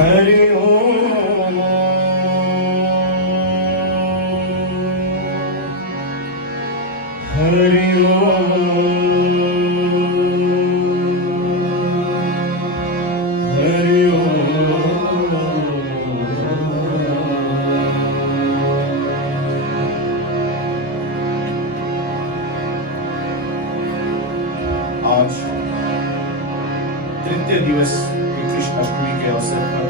हरि ओम हरि ओम हरि ओम। आज तृतीय दिवस की कृष्ण अष्टमी के अवसर पर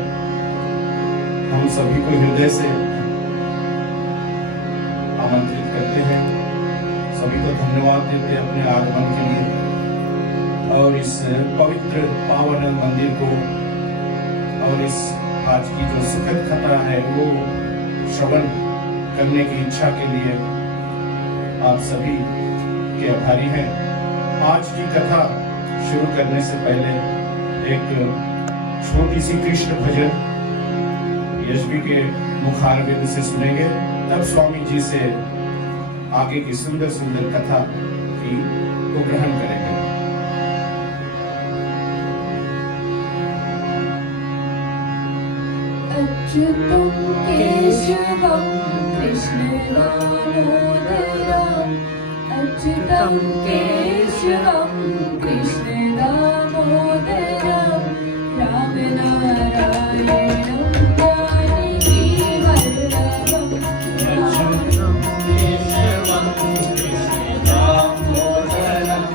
हम सभी को हृदय से आमंत्रित करते हैं, सभी को धन्यवाद देते हैं अपने आगमन के लिए और इस पवित्र पावन मंदिर को और इस आज की जो सुखद कथा है वो श्रवण करने की इच्छा के लिए आप सभी के आभारी हैं। आज की कथा शुरू करने से पहले एक छोटी सी कृष्ण भजन यशवी के मुखारविंद से सुनेंगे, तब स्वामी जी से आगे की सुंदर सुंदर कथा की को ग्रहण करेंगे। अच्युतं केशवं कृष्ण दामोदरम् अच्युतं केशवं कृष्ण दामोदरम् राम नारायणं जानकी वल्लभम् अच्युतं केशवं कृष्ण दामोदरम्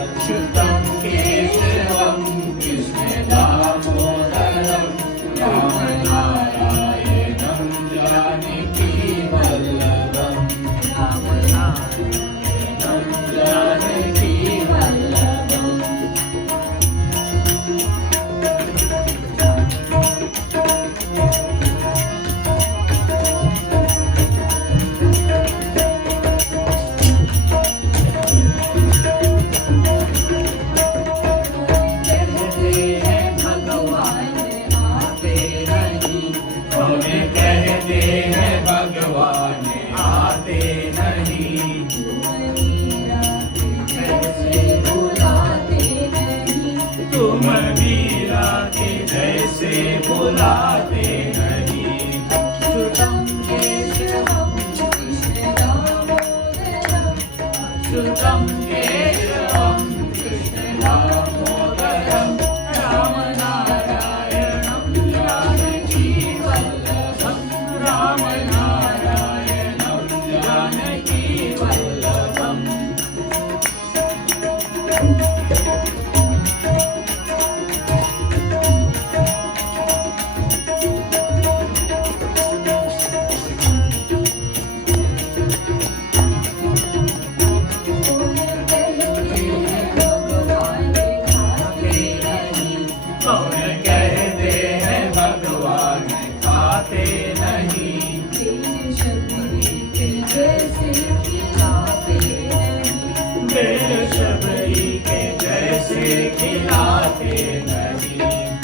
अच्युतं केशवं कृष्ण दामोदरम् राम नारायणं जानकी वल्लभम् राम नारायणं जानकी वल्लभम्। भगवान आते नहीं तुम मीरा के जैसे बुलाते नहीं। अच्युतं केशवं कृष्ण दामोदरम् अच्युतं केशवं कृष्ण दामोदरम् राम नारायणं जानकी वल्लभम् राम नारायणं जानकी वल्लभम्। कौन कहते हैं भगवान खाते नहीं कौन कहते हैं भगवान खाते नहीं। तेरे शबरी के जैसे खिलाते नहीं मेरे शबरी के जैसे खिलाते नहीं।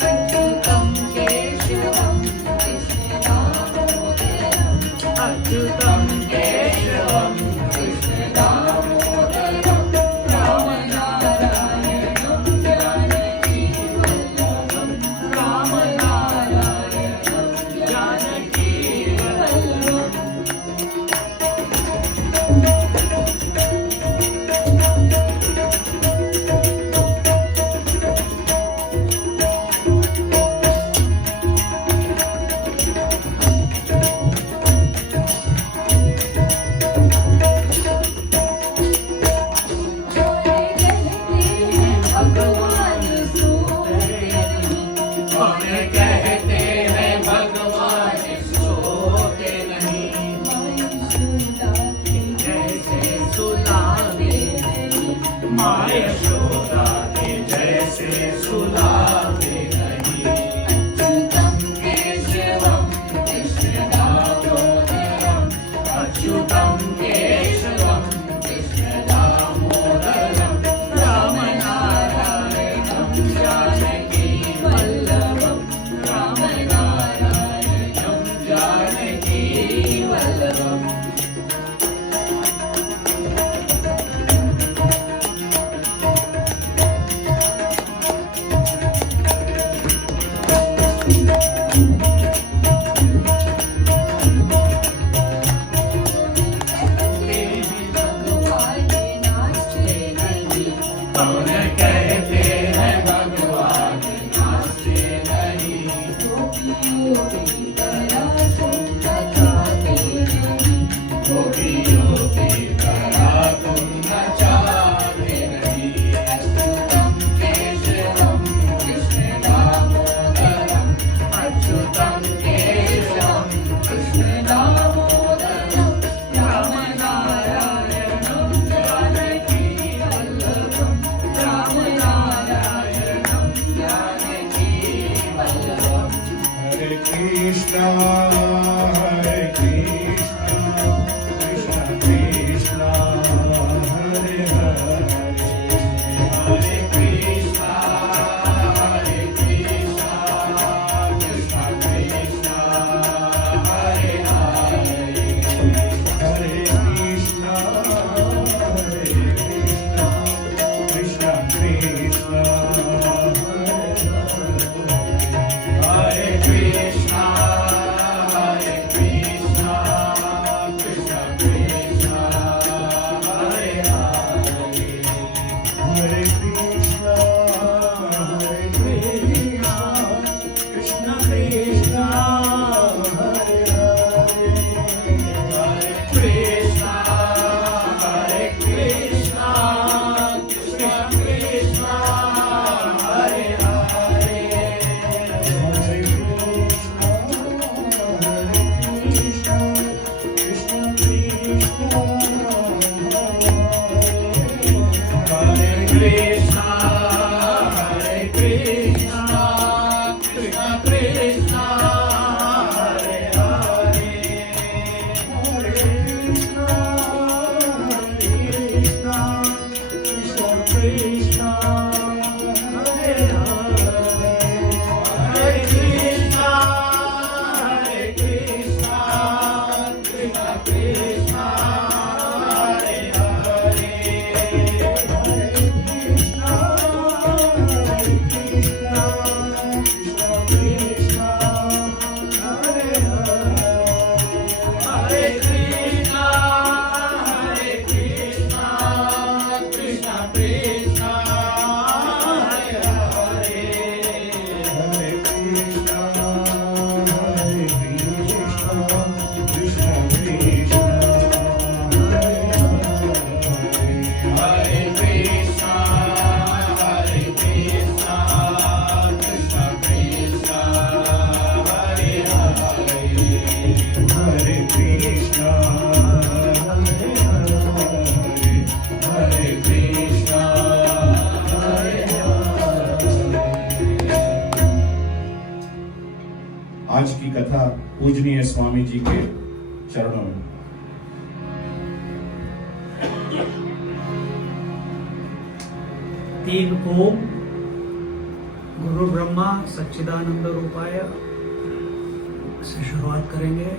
अच्युतं केशवं कृष्ण दामोदरम् अच्युतं केशवं कृष्ण दामोदरम् राम नारायणं जानकी वल्लभम् राम नारायणं जानकी वल्लभम्। कौन कहते हैं भगवान सोते नहीं कौन कहते हैं भगवान सोते नहीं। जैसे सुलाते नहीं माँ यशोदा के जैसे सुलाते नहीं। अच्युतं केशवं कृष्ण दामोदरम् अच्युतं केशवं कृष्ण दामोदरम् राम नारायणं जानकी वल्लभम् राम नारायणं जानकी वल्लभम्। कौन कहते हैं भगवान नाचते नहीं। गोपियों की तरह तुम नचाते नहीं। गोपियों की तरह तुम नचाते नहीं। अच्युतम केशवम कृष्ण दामोदरम। अच्युतम केशवम कृष्ण दामोदरम। राम नारायणं जानकी वल्लभं। राम नारायणं Janaki वल्लभम्। Hare Krishna, Hare Krishna, Krishna Krishna, Hare Hare. Hare Krishna, Hare Krishna, Krishna Krishna, Hare Hare. Hare Krishna, Hare Krishna, Krishna Krishna, Hare Krishna, Hare Krishna, Krishna Krishna, Hare Hare. Hare Krishna, Hare Krishna, Krishna Krishna, Hare Hare. Hare Krishna, Hare Krishna, Krishna Krishna, Hare Hare. Hare Krishna, Hare Krishna, Krishna Krishna, Hare Hare. Hare Krishna, Krishna Krishna, Hare Hare. Hare Krishna, Krishna Krishna, Hare Hare. Hare Krishna, Krishna Krishna, Hare Hare. Hare Krishna, Krishna Krishna, Hare Hare. Hare Krishna, Krishna Krishna, Hare Hare. Hare Krishna, Hare Krishna, Hare आज की कथा पूजनीय स्वामी जी के चरणों में। तीन ओम गुरु ब्रह्मा सच्चिदानंद रूपाय से शुरुआत करेंगे।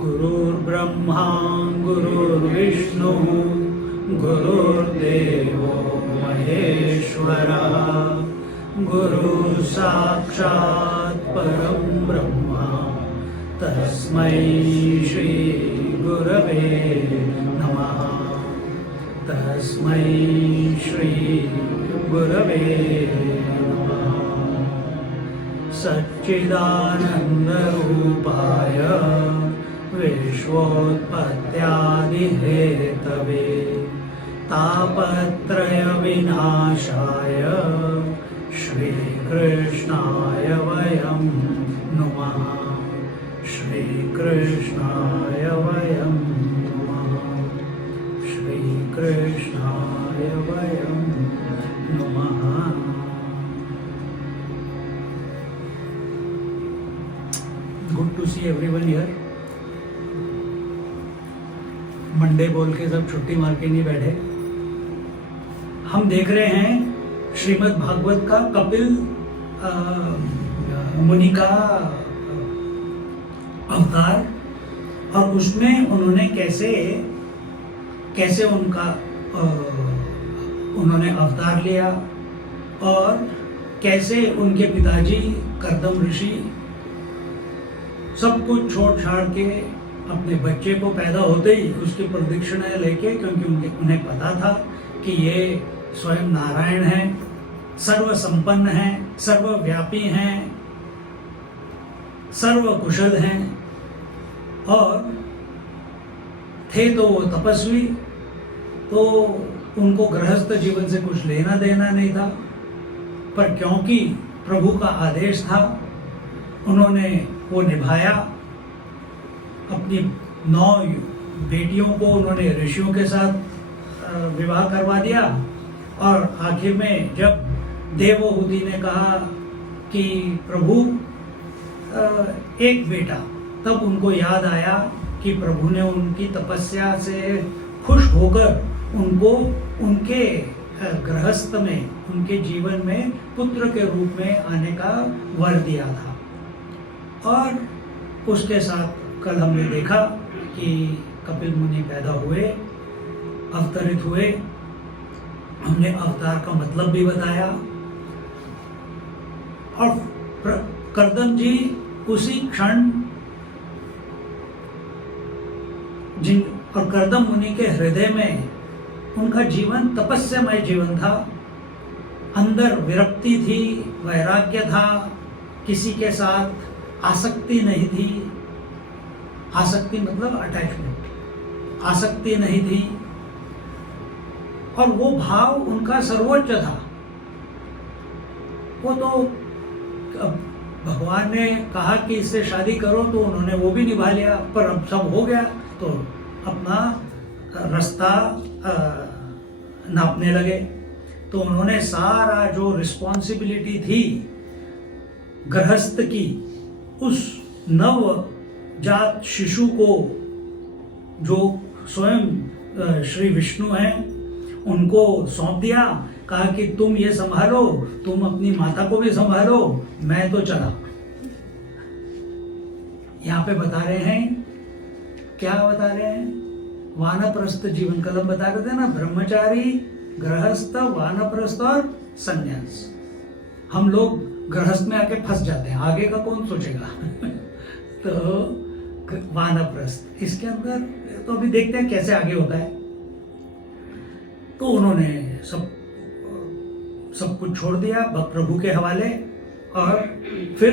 गुरुर्ब्रह्मा गुरुर्विष्णु गुरुर्देवो महेश्वरः गुरुः साक्षात् परं ब्रह्म तस्मै श्री गुरवे नमः। तस्मै श्री गुरवे नमः। सच्चिदानन्दरूपाय विश्वोत्पत्त्यादिहेतवे तापत्रयविनाशाय श्रीकृष्णाय वयं नुमः। श्रीकृष्णाय वयं नुमः। श्रीकृष्णाय वयं नुमः। Good to see everyone here. Monday बोल के सब छुट्टी मार के नहीं बैठे। हम देख रहे हैं श्रीमद् भागवत का कपिल मुनि का अवतार, और उसमें उन्होंने कैसे उन्होंने अवतार लिया, और कैसे उनके पिताजी कर्दम ऋषि सब कुछ छोड़ छाड़ के अपने बच्चे को पैदा होते ही उसकी प्रदक्षिणा लेके, क्योंकि उन्हें पता था कि ये स्वयं नारायण हैं, सर्व संपन्न हैं, सर्वव्यापी हैं, सर्व कुशल हैं, और थे तो वो तपस्वी, तो उनको गृहस्थ जीवन से कुछ लेना देना नहीं था। पर क्योंकि प्रभु का आदेश था, उन्होंने वो निभाया। अपनी 9 बेटियों को उन्होंने ऋषियों के साथ विवाह करवा दिया, और आखिर में जब देवहूति ने कहा कि प्रभु एक बेटा, तब उनको याद आया कि प्रभु ने उनकी तपस्या से खुश होकर उनको उनके गृहस्थ में, उनके जीवन में पुत्र के रूप में आने का वर दिया था। और उसके साथ कल हमने देखा कि कपिल मुनि पैदा हुए, अवतरित हुए। हमने अवतार का मतलब भी बताया, और कर्दम जी उसी क्षण और कर्दम मुनि के हृदय में उनका जीवन तपस्यामय जीवन था। अंदर विरक्ति थी, वैराग्य था, किसी के साथ आसक्ति नहीं थी। आसक्ति मतलब अटैचमेंट, आसक्ति नहीं थी, और वो भाव उनका सर्वोच्च था। वो तो भगवान ने कहा कि इससे शादी करो, तो उन्होंने वो भी निभा लिया, पर अब सब हो गया तो अपना रास्ता नापने लगे। तो उन्होंने सारा जो रिस्पॉन्सिबिलिटी थी गृहस्थ की, उस नवजात शिशु को, जो स्वयं श्री विष्णु हैं, उनको सौंप दिया। कहा कि तुम ये संभालो, तुम अपनी माता को भी संभालो, मैं तो चला। यहाँ पे बता रहे हैं, क्या बता रहे हैं? वानप्रस्थ जीवन। कल हम बता रहे थे ना, ब्रह्मचारी, गृहस्थ, वानप्रस्थ और संन्यास। हम लोग गृहस्थ में आके फंस जाते हैं, आगे का कौन सोचेगा? तो वानप्रस्थ, इसके अंदर तो अभी देखते हैं कैसे आगे होता है। तो उन्होंने सब कुछ छोड़ दिया प्रभु के हवाले, और फिर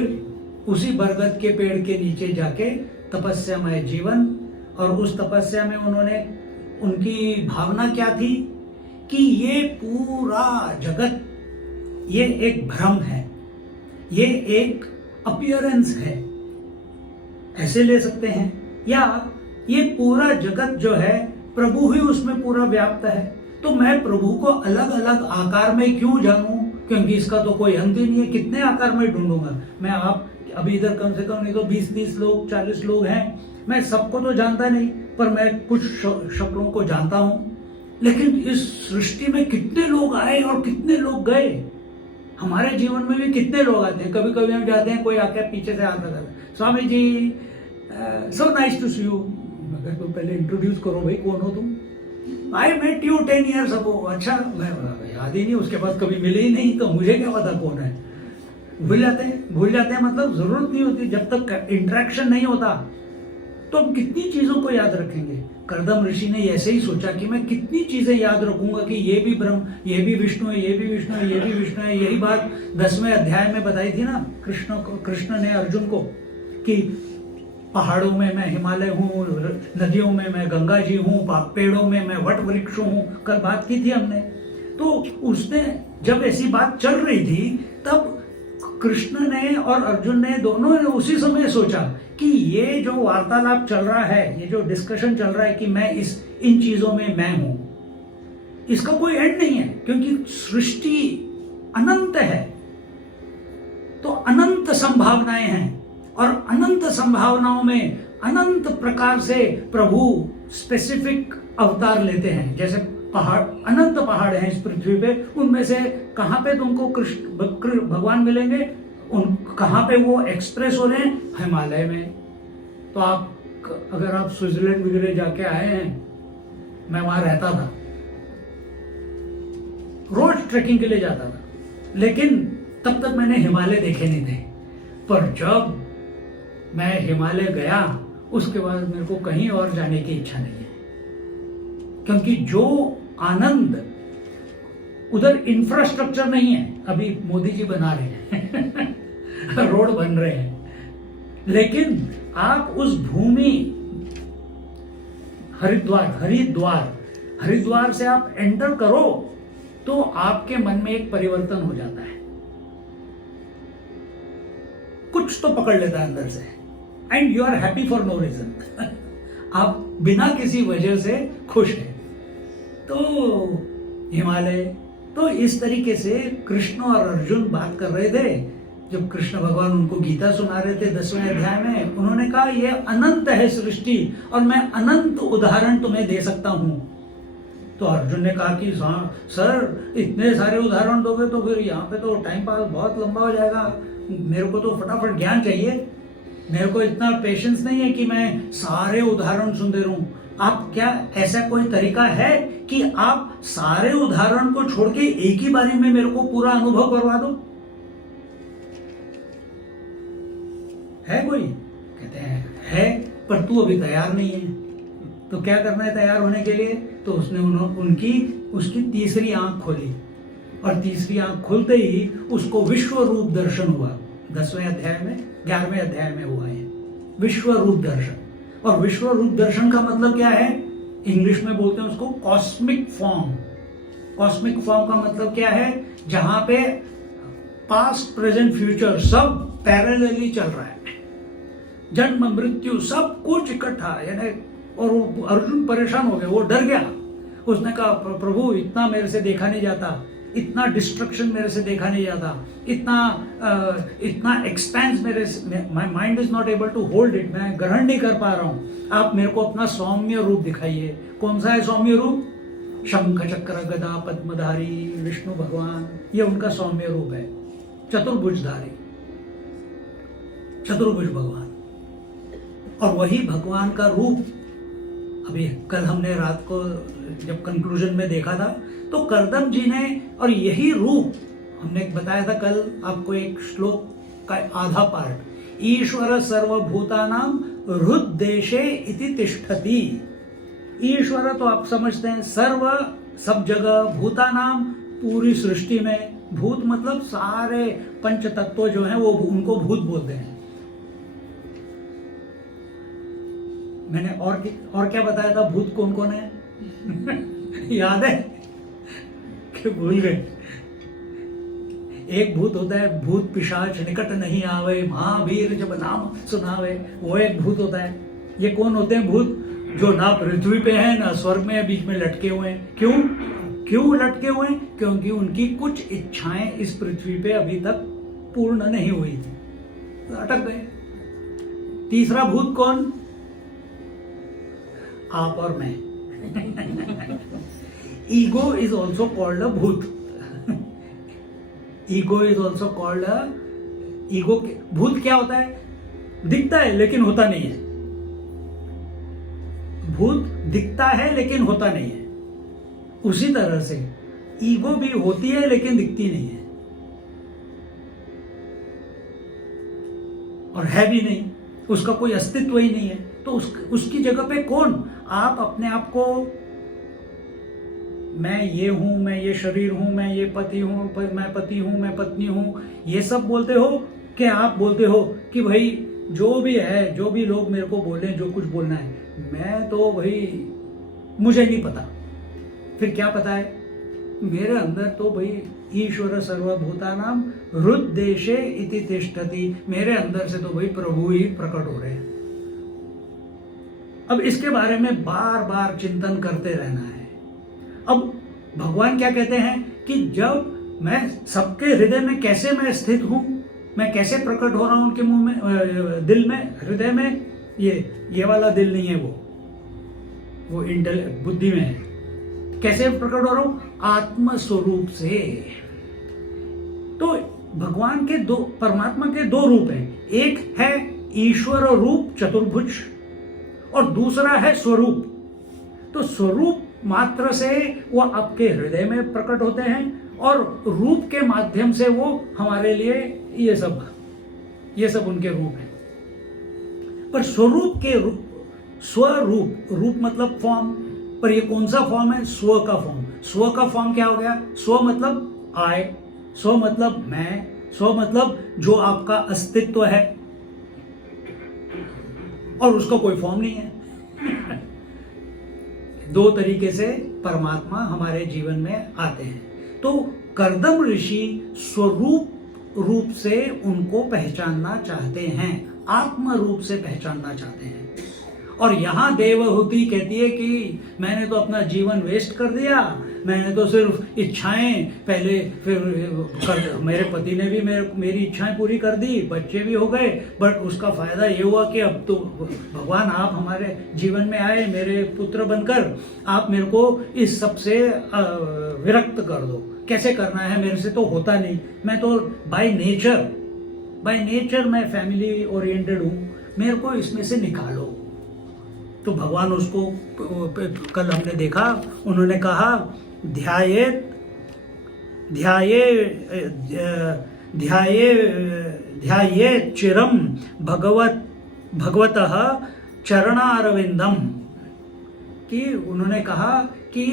उसी बरगद के पेड़ के नीचे जाके तपस्यामय जीवन। और उस तपस्या में उन्होंने, उनकी भावना क्या थी कि ये पूरा जगत ये एक भ्रम है, ये एक अपीयरेंस है, ऐसे ले सकते हैं, या ये पूरा जगत जो है प्रभु ही उसमें पूरा व्याप्त है। तो मैं प्रभु को अलग अलग आकार में क्यों जानूं, क्योंकि इसका तो कोई अंत ही नहीं है। कितने आकार में ढूंढूंगा मैं? आप अभी इधर कम से कम नहीं तो 20-30 लोग, 40 लोग हैं। मैं सबको तो जानता नहीं, पर मैं कुछ शक्लों को जानता हूं। लेकिन इस सृष्टि में कितने लोग आए और कितने लोग गए। हमारे जीवन में भी कितने लोग आते हैं। कभी कभी हम जाते हैं, कोई आके पीछे से आता है, Swami ji so nice to see you. मगर तो पहले इंट्रोड्यूस करो भाई, कौन हो तुम? I met you 10 years ago। अच्छा, मैं याद ही नहीं, उसके बाद कभी मिले ही नहीं, तो मुझे क्या पता कौन है। भूल जाते हैं मतलब जरूरत नहीं होती। जब तक इंटरेक्शन नहीं होता तो हम कितनी चीजों को याद रखेंगे। कर्दम ऋषि ने ऐसे ही सोचा कि मैं कितनी चीजें याद रखूंगा कि ये भी ब्रह्म, ये भी विष्णु है, ये भी विष्णु है, ये भी विष्णु है। यही बात 10वें अध्याय में बताई थी ना कृष्ण ने अर्जुन को, कि पहाड़ों में मैं हिमालय हूँ, नदियों में मैं गंगा जी हूँ, पेड़ों में मैं वट वृक्ष हूँ। कल बात की थी हमने। तो उसने जब ऐसी बात चल रही थी, तब कृष्ण ने और अर्जुन ने दोनों ने उसी समय सोचा कि ये जो वार्तालाप चल रहा है, ये जो डिस्कशन चल रहा है कि मैं इन चीजों में मैं हूं, इसका कोई एंड नहीं है, क्योंकि सृष्टि अनंत है। तो अनंत संभावनाएं हैं, और अनंत संभावनाओं में अनंत प्रकार से प्रभु स्पेसिफिक अवतार लेते हैं, जैसे पहाड़, अनंत पहाड़ हैं इस पृथ्वी पे, उनमें से कहाँ पे तुमको कृष्ण भगवान मिलेंगे, उन कहाँ पे वो एक्सप्रेस हो रहे हैं, हिमालय में। तो आप अगर आप स्विट्जरलैंड वगैरह जाके आए हैं, मैं वहां रहता था, रोज ट्रेकिंग के लिए जाता था, लेकिन तब तक मैंने हिमालय देखे नहीं थे। पर जब मैं हिमालय गया, उसके बाद मेरे को कहीं और जाने की इच्छा नहीं है, क्योंकि जो आनंद उधर, इंफ्रास्ट्रक्चर नहीं है, अभी मोदी जी बना रहे हैं रोड बन रहे हैं, लेकिन आप उस भूमि, हरिद्वार से आप एंटर करो तो आपके मन में एक परिवर्तन हो जाता है, कुछ तो पकड़ लेता है अंदर से, and you are happy for no reason आप बिना किसी वजह से खुश हैं। तो हिमालय, तो इस तरीके से कृष्ण और अर्जुन बात कर रहे थे। जब कृष्ण भगवान उनको गीता सुना रहे थे 10वें अध्याय में, उन्होंने कहा ये अनंत है सृष्टि और मैं अनंत उदाहरण तुम्हें दे सकता हूं। तो अर्जुन ने कहा कि सर इतने सारे उदाहरण दोगे तो फिर यहाँ पे तो टाइम पास बहुत लंबा हो जाएगा, मेरे को तो फटाफट ज्ञान चाहिए, मेरे को इतना पेशेंस नहीं है कि मैं सारे उदाहरण सुनते रहूं। आप क्या, ऐसा कोई तरीका है कि आप सारे उदाहरण को छोड़ के एक ही बारी में मेरे को पूरा अनुभव करवा दो? है कोई? कहते हैं है, पर तू अभी तैयार नहीं है। तो क्या करना है तैयार होने के लिए? तो उसने उसकी तीसरी आंख खोली, और तीसरी आंख खुलते ही उसको विश्व रूप दर्शन हुआ। 10वें अध्याय में, 11वें अध्याय में हुआ है विश्व रूप दर्शन। और विश्व रूप दर्शन का मतलब क्या है? इंग्लिश में बोलते हैं उसको कॉस्मिक फॉर्म। कॉस्मिक फॉर्म का मतलब क्या है? जहां पे पास्ट, प्रेजेंट, फ्यूचर सब पैरेलली चल रहा है, जन्म मृत्यु सब कुछ इकट्ठा, यानी। और वो अर्जुन परेशान हो गया, वो डर गया। उसने कहा प्रभु इतना मेरे से देखा नहीं जाता, इतना डिस्ट्रक्शन मेरे से देखा नहीं जाता, इतना एक्सपेंस मेरे से, my mind is not able to hold it, मैं ग्रहण नहीं कर पा रहा हूं। आप मेरे को अपना सौम्य रूप दिखाइए। कौन सा है सौम्य रूप? शंख चक्र गदा पद्मधारी विष्णु भगवान, ये उनका सौम्य रूप है, चतुर्भुजधारी, चतुर्भुज भगवान। और वही भगवान का रूप अभी कल हमने रात को जब कंक्लूजन में देखा था, तो करदम जी ने, और यही रूप हमने बताया था कल आपको, एक श्लोक का आधा पार्ट, ईश्वर सर्वभूतानां हृद्देशे इति तिष्ठति। ईश्वर तो आप समझते हैं, सर्व सब जगह, भूतानां पूरी सृष्टि में, भूत मतलब सारे पंच तत्व जो हैं वो उनको भूत बोलते हैं। मैंने और क्या बताया था? भूत कौन कौन है याद है कि भूल गए? एक भूत होता है भूत पिशाच निकट नहीं आवे, महावीर जब नाम सुनावे, वो एक भूत होता है। ये कौन होते हैं भूत? जो ना पृथ्वी पे है ना स्वर्ग में, बीच में लटके हुए हैं। क्यों लटके हुए हैं? क्योंकि उनकी कुछ इच्छाएं इस पृथ्वी पे अभी तक पूर्ण नहीं हुई थी, तो अटक गए। तीसरा भूत कौन? आप और मैं ego is also called a bhoot. Ego is also called a ego. भूत क्या होता है? दिखता है लेकिन होता नहीं है। भूत दिखता है लेकिन होता नहीं है। उसी तरह से ईगो भी होती है लेकिन दिखती नहीं है, और है भी नहीं, उसका कोई अस्तित्व ही नहीं है। तो उसकी जगह पे कौन? आप अपने आप को मैं ये हूं, मैं ये शरीर हूं, मैं ये पति हूं, मैं पति हूं, मैं पत्नी हूं, ये सब बोलते हो? कि आप बोलते हो कि भाई जो भी है, जो भी लोग मेरे को बोले, जो कुछ बोलना है, मैं तो भाई मुझे नहीं पता। फिर क्या पता है? मेरे अंदर तो भाई ईश्वर सर्वभूतानां हृद्देशे इति तिष्ठति, मेरे अंदर से तो भाई प्रभु ही प्रकट हो रहे हैं। अब इसके बारे में बार बार चिंतन करते रहना है। अब भगवान क्या कहते हैं कि जब मैं सबके हृदय में कैसे मैं स्थित हूं, मैं कैसे प्रकट हो रहा हूं उनके मुंह में, दिल में, हृदय में, ये वाला दिल नहीं है वो, वो बुद्धि में है। कैसे प्रकट हो रहा हूं? आत्म स्वरूप से। तो भगवान के परमात्मा के दो रूप हैं, एक है ईश्वर रूप चतुर्भुज और दूसरा है स्वरूप। तो स्वरूप मात्र से वो आपके हृदय में प्रकट होते हैं और रूप के माध्यम से वो हमारे लिए ये सब उनके रूप हैं। पर स्वरूप के रूप, स्वरूप, रूप मतलब फॉर्म, पर ये कौन सा फॉर्म है? स्व का फॉर्म। स्व का फॉर्म क्या हो गया? स्व मतलब आई, स्व मतलब मैं, स्व मतलब जो आपका अस्तित्व है और उसका कोई फॉर्म नहीं है। दो तरीके से परमात्मा हमारे जीवन में आते हैं। तो कर्दम ऋषि स्वरूप रूप से उनको पहचानना चाहते हैं, आत्म रूप से पहचानना चाहते हैं। और यहां देवहूति कहती है कि मैंने तो अपना जीवन वेस्ट कर दिया, मैंने तो सिर्फ इच्छाएं पहले, फिर मेरे पति ने भी मेरी इच्छाएं पूरी कर दी, बच्चे भी हो गए, बट उसका फायदा ये हुआ कि अब तो भगवान आप हमारे जीवन में आए मेरे पुत्र बनकर, आप मेरे को इस सब से विरक्त कर दो। कैसे करना है? मेरे से तो होता नहीं, मैं तो बाय नेचर मैं फैमिली ओरिएंटेड हूं, मेरे को इसमें से निकालो। तो भगवान उसको, कल हमने देखा, उन्होंने कहा ध्याये चिरम भगवतः चरणारविंदम, कि उन्होंने कहा कि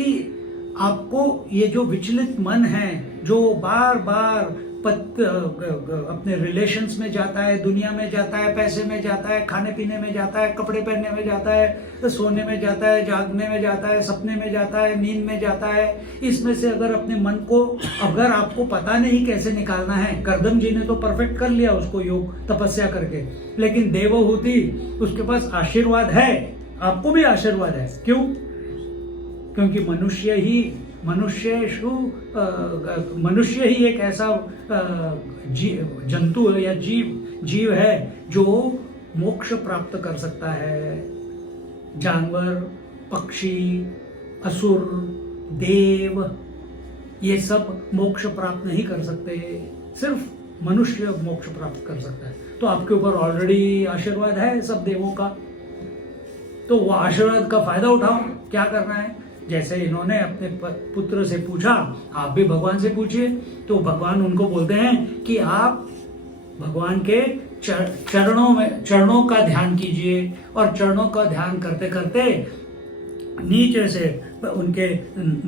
आपको ये जो विचलित मन है, जो बार बार अपने रिलेशंस में जाता है, दुनिया में जाता है, पैसे में जाता है, खाने पीने में जाता है, कपड़े पहनने में जाता है, सोने में जाता है, जागने में जाता है, सपने में जाता है, नींद में जाता है, इसमें से अगर अपने मन को, अगर आपको पता नहीं कैसे निकालना है, कर्दम जी ने तो परफेक्ट कर लिया उसको योग तपस्या करके, लेकिन देवहूति उसके पास आशीर्वाद है, आपको भी आशीर्वाद है। क्यों? क्योंकि मनुष्य ही एक ऐसा जंतु है या जीव है जो मोक्ष प्राप्त कर सकता है। जानवर, पक्षी, असुर, देव, ये सब मोक्ष प्राप्त नहीं कर सकते, सिर्फ मनुष्य मोक्ष प्राप्त कर सकता है। तो आपके ऊपर ऑलरेडी आशीर्वाद है सब देवों का, तो वो आशीर्वाद का फायदा उठाओ। क्या करना है? जैसे इन्होंने अपने पुत्र से पूछा, आप भी भगवान से पूछिए। तो भगवान उनको बोलते हैं कि आप भगवान के चरणों का ध्यान कीजिए, और चरणों का ध्यान करते करते नीचे से उनके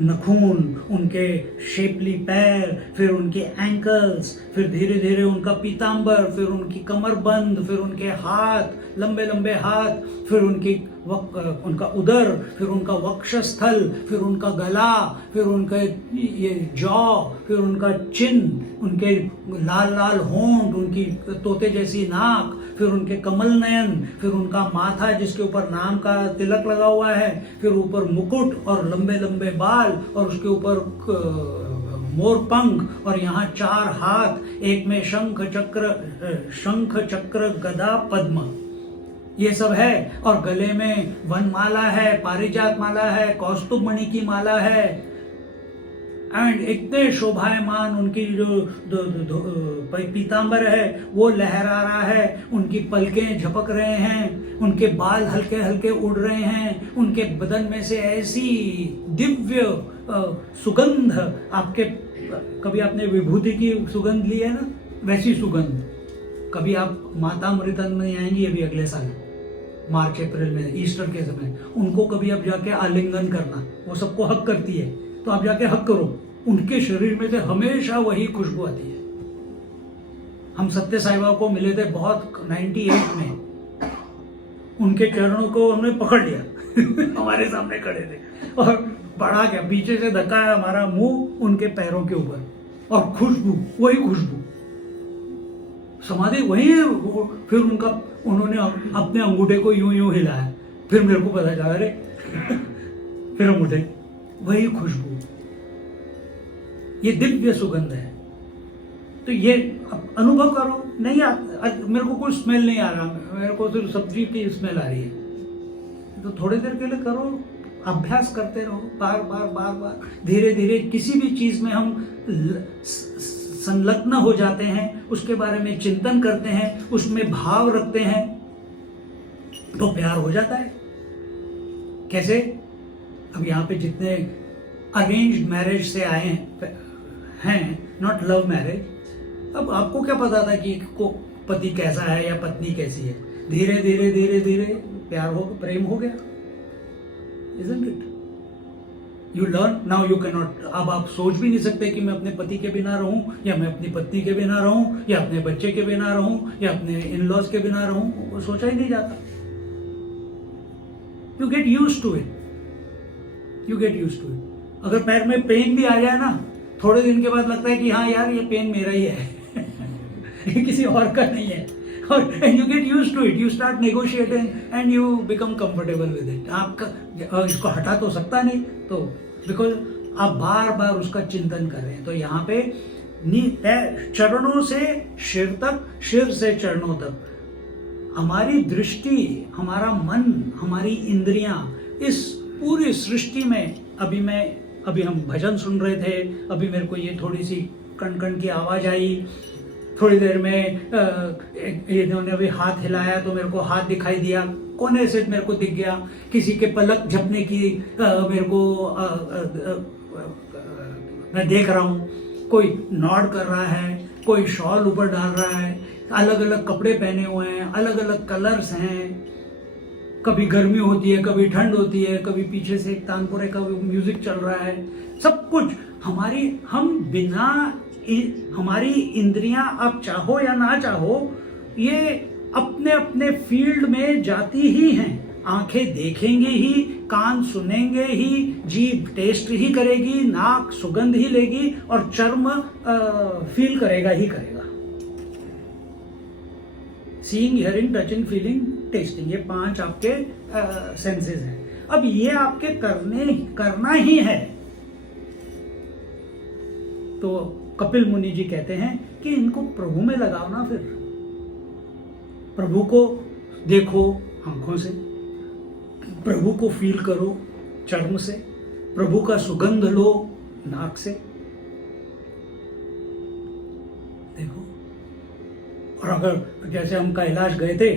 नखून, उनके शेपली पैर, फिर उनके एंकल्स, फिर धीरे धीरे उनका पीतांबर, फिर उनकी कमरबंद, फिर उनके हाथ, लंबे लंबे हाथ, फिर उनका उदर, फिर उनका वक्षस्थल, फिर उनका गला, फिर उनका ये जॉ, फिर उनका चिन्ह, उनके लाल लाल होंठ, उनकी तोते जैसी नाक, फिर उनके कमल नयन, फिर उनका माथा जिसके ऊपर नाम का तिलक लगा हुआ है, फिर ऊपर मुकुट और लंबे लंबे बाल, और उसके ऊपर मोर पंख, और यहाँ 4 हाथ, एक में शंख चक्र गदा पद्म, ये सब है। और गले में वनमाला है, पारिजात माला है, कौस्तुभ मणि की माला है, एंड इतने शोभायमान उनकी जो पीतांबर है वो लहरा रहा है, उनकी पलकें झपक रहे हैं, उनके बाल हल्के हल्के उड़ रहे हैं, उनके बदन में से ऐसी दिव्य सुगंध, कभी आपने विभूति की सुगंध ली है ना, वैसी सुगंध। कभी आप माता अमृतन में आएंगी अभी अगले साल मार्च अप्रैल में, ईस्टर के समय, उनको कभी आप जाके आलिंगन करना, वो सबको हक करती है, तो आप जाके हक करो, उनके शरीर में से हमेशा वही खुशबू आती है। हम सत्य साईं बाबा को मिले थे बहुत 98 में, उनके चरणों को हमने पकड़ लिया हमारे सामने खड़े थे, और बढ़ा क्या, पीछे से धक्का हमारा मुंह उनके पैरों के ऊपर, और खुशबू, वही खुशबू, समाधि वही है। फिर उन्होंने अपने अंगूठे को यूं यूं हिलाया, फिर मेरे को पता चला, अरे फिर हम उठे, वही खुशबू, ये दिव्य सुगंध है। तो ये अनुभव करो। नहीं मेरे को कोई स्मेल नहीं आ रहा, मेरे को सिर्फ सब्जी की स्मेल आ रही है, तो थोड़ी देर के लिए करो, अभ्यास करते रहो, बार बार बार बार, धीरे धीरे किसी भी चीज में हम संलग्न हो जाते हैं, उसके बारे में चिंतन करते हैं, उसमें भाव रखते हैं, तो प्यार हो जाता है। कैसे? अब यहाँ पे जितने अरेंज्ड मैरिज से आए हैं, नॉट लव मैरिज, अब आपको क्या पता था कि को पति कैसा है या पत्नी कैसी है? धीरे धीरे धीरे धीरे प्यार हो, प्रेम हो गया। Isn't it? You learn, now you cannot, अब आप सोच भी नहीं सकते कि मैं अपने पति के बिना रहूं, या मैं अपनी पत्नी के बिना रहूं, या अपने बच्चे के बिना रहूं, या अपने इन-लॉज के बिना रहूं, वो सोचा ही नहीं जाता। You get used to it. You get used to it. अगर पैर में पेन भी आ जाए ना, थोड़े दिन के बाद लगता है कि हाँ यार, ये पेन मेरा ही है ये किसी और का नहीं है। और and you get used to it, you start negotiating and you become comfortable with it. आपका इसको हटा तो सकता नहीं, तो बिकॉज आप बार बार उसका चिंतन कर रहे हैं। तो यहाँ पे चरणों से शिर तक, शिर से चरणों तक हमारी दृष्टि, हमारा मन, हमारी इंद्रियां इस पूरी सृष्टि में, अभी हम भजन सुन रहे थे, अभी मेरे को ये थोड़ी सी कण कण की आवाज आई, थोड़ी देर में इन्होंने अभी हाथ हिलाया तो मेरे को हाथ दिखाई दिया, कोने से मेरे को दिख गया, किसी के पलक झपने की मेरे को मैं देख रहा हूँ, कोई नॉड कर रहा है, कोई शॉल ऊपर डाल रहा है, अलग अलग कपड़े पहने हुए हैं, अलग अलग कलर्स हैं, कभी गर्मी होती है, कभी ठंड होती है, कभी पीछे से एक तानपुरे का म्यूजिक चल रहा है, सब कुछ हमारी इंद्रियां, आप चाहो या ना चाहो, ये अपने अपने फील्ड में जाती ही हैं। आंखें देखेंगे ही, कान सुनेंगे ही, जीभ टेस्ट ही करेगी, नाक सुगंध ही लेगी, और चर्म फील करेगा ही करेगा। Seeing, hearing, touching, feeling, testing, ये 5 आपके सेंसेस हैं। अब ये आपके करना ही है। तो कपिल मुनि जी कहते हैं कि इनको प्रभु में लगाओ ना, फिर प्रभु को देखो आंखों से, प्रभु को फील करो चर्म से, प्रभु का सुगंध लो नाक से, देखो। और अगर जैसे हम कैलाश गए थे,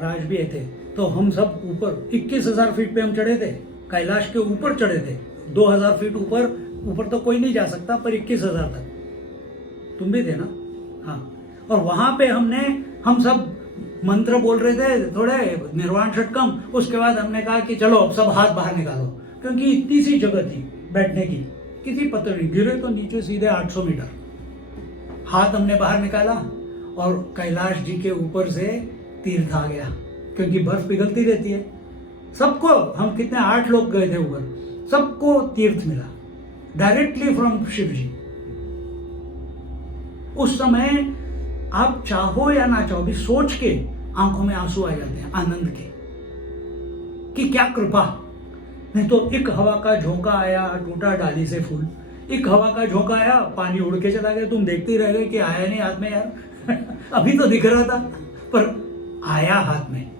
राज भी थे, तो हम सब ऊपर 21,000 फीट पे हम चढ़े थे, कैलाश के ऊपर चढ़े थे। 2,000 फीट ऊपर तो कोई नहीं जा सकता, पर 21,000 तक तुम भी थे ना? हाँ। और वहां पे हम सब मंत्र बोल रहे थे, थोड़े निर्वाण षटकम, उसके बाद हमने कहा कि चलो अब सब हाथ बाहर निकालो, क्योंकि इतनी सी जगह थी बैठने की, किसी पत्थर नहीं गिरे तो नीचे सीधे 800 मीटर। हाथ हमने बाहर निकाला और कैलाश जी के ऊपर से तीर्थ आ गया, क्योंकि बर्फ पिघलती रहती है। सबको, हम कितने 8 लोग गए थे ऊपर, सबको तीर्थ मिला डायरेक्टली फ्रॉम शिव जी। उस समय आप चाहो या ना चाहो भी सोच के आंखों में आंसू आ जाते हैं आनंद के, कि क्या कृपा। नहीं तो एक हवा का झोंका आया, टूटा डाली से फूल, एक हवा का झोंका आया, पानी उड़ के चला गया, तुम देखते ही रह गए कि आया नहीं हाथ में यार अभी तो दिख रहा था, पर आया हाथ में,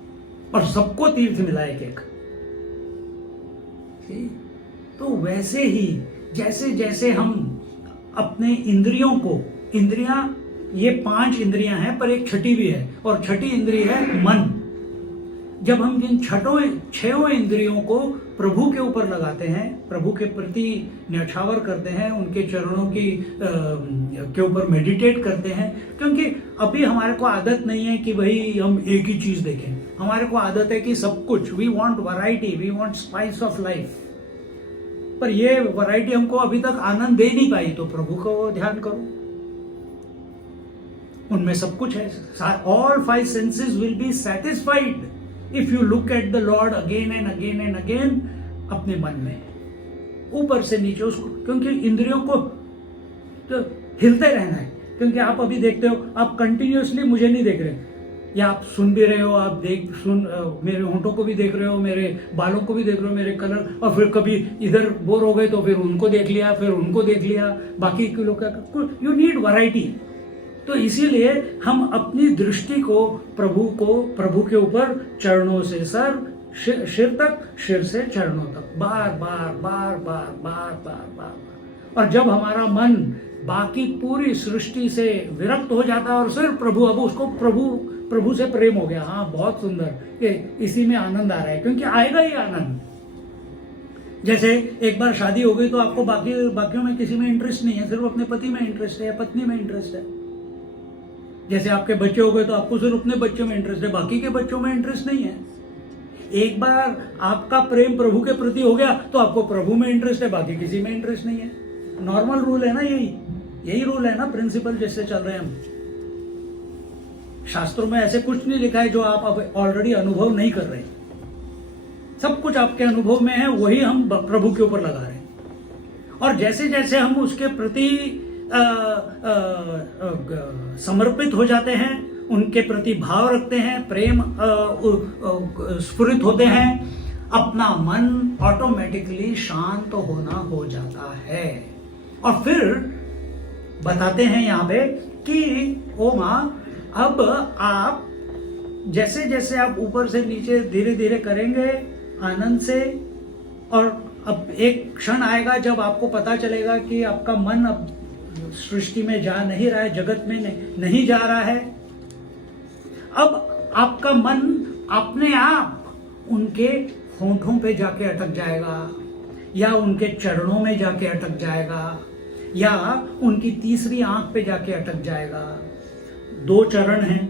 और सबको तीर्थ मिला एक। तो वैसे ही जैसे जैसे हम अपने इंद्रियों को, इंद्रियां, ये 5 इंद्रियां हैं, पर एक छठी भी है, और छठी इंद्रिय है मन। जब हम इन 6 इंद्रियों को प्रभु के ऊपर लगाते हैं, प्रभु के प्रति न्यौछावर करते हैं, उनके चरणों के ऊपर मेडिटेट करते हैं, क्योंकि अभी हमारे को आदत नहीं है कि भाई हम एक ही चीज देखें। हमारे को आदत है कि सब कुछ, we want variety, we want spice of life, पर ये वैरायटी हमको अभी तक आनंद दे नहीं पाई। तो प्रभु को ध्यान करो, उनमें सब कुछ है। All 5 senses will be satisfied if you look at the Lord again and again and again, अपने मन में ऊपर से नीचे उसको, क्योंकि इंद्रियों को तो हिलते रहना है। क्योंकि आप अभी देखते हो, आप कंटिन्यूअसली मुझे नहीं देख रहे, या आप सुन भी रहे हो, आप मेरे होंठों को भी देख रहे हो, मेरे बालों को भी देख रहे हो, मेरे कलर, और फिर कभी इधर बोर हो गए तो फिर उनको देख लिया, फिर उनको देख लिया, बाकी के लोग का, यू नीड वैरायटी। तो इसीलिए हम अपनी दृष्टि को प्रभु के ऊपर चरणों से सर, सिर तक, सिर से चरणों तक, बार बार बार बार बार बार बार। और जब हमारा मन बाकी पूरी सृष्टि से विरक्त हो जाता है और सिर्फ प्रभु, अब उसको प्रभु से प्रेम हो गया। हाँ, बहुत सुंदर, ये इसी में आनंद आ रहा है, क्योंकि आएगा ही आनंद। जैसे एक बार शादी हो गई तो आपको बाकियों में किसी में इंटरेस्ट नहीं है, सिर्फ अपने पति में इंटरेस्ट है, पत्नी में इंटरेस्ट है। जैसे आपके बच्चे हो गए तो आपको सिर्फ अपने बच्चों में इंटरेस्ट है, बाकी के बच्चों में इंटरेस्ट नहीं है। एक बार आपका प्रेम प्रभु के प्रति हो गया तो आपको प्रभु में इंटरेस्ट है, बाकी किसी में इंटरेस्ट नहीं है। नॉर्मल रूल है ना, यही रूल है ना, प्रिंसिपल जिससे चल रहे हैं हम। शास्त्रों में ऐसे कुछ नहीं लिखा है जो आप अब ऑलरेडी अनुभव नहीं कर रहे। सब कुछ आपके अनुभव में है, वही हम प्रभु के ऊपर लगा रहे हैं। और जैसे जैसे हम उसके प्रति समर्पित हो जाते हैं, उनके प्रति भाव रखते हैं, प्रेम स्फुरित होते हैं, अपना मन ऑटोमेटिकली शांत होना हो जाता है। और फिर बताते हैं यहाँ पे कि ओ माँ, अब आप जैसे जैसे आप ऊपर से नीचे धीरे धीरे करेंगे आनंद से, और अब एक क्षण आएगा जब आपको पता चलेगा कि आपका मन अब सृष्टि में जा नहीं रहा है, जगत में नहीं जा रहा है। अब आपका मन अपने आप उनके होंठों पे जाके अटक जाएगा, या उनके चरणों में जाके अटक जाएगा, या उनकी तीसरी आंख पे जाके अटक जाएगा। 2 चरण हैं,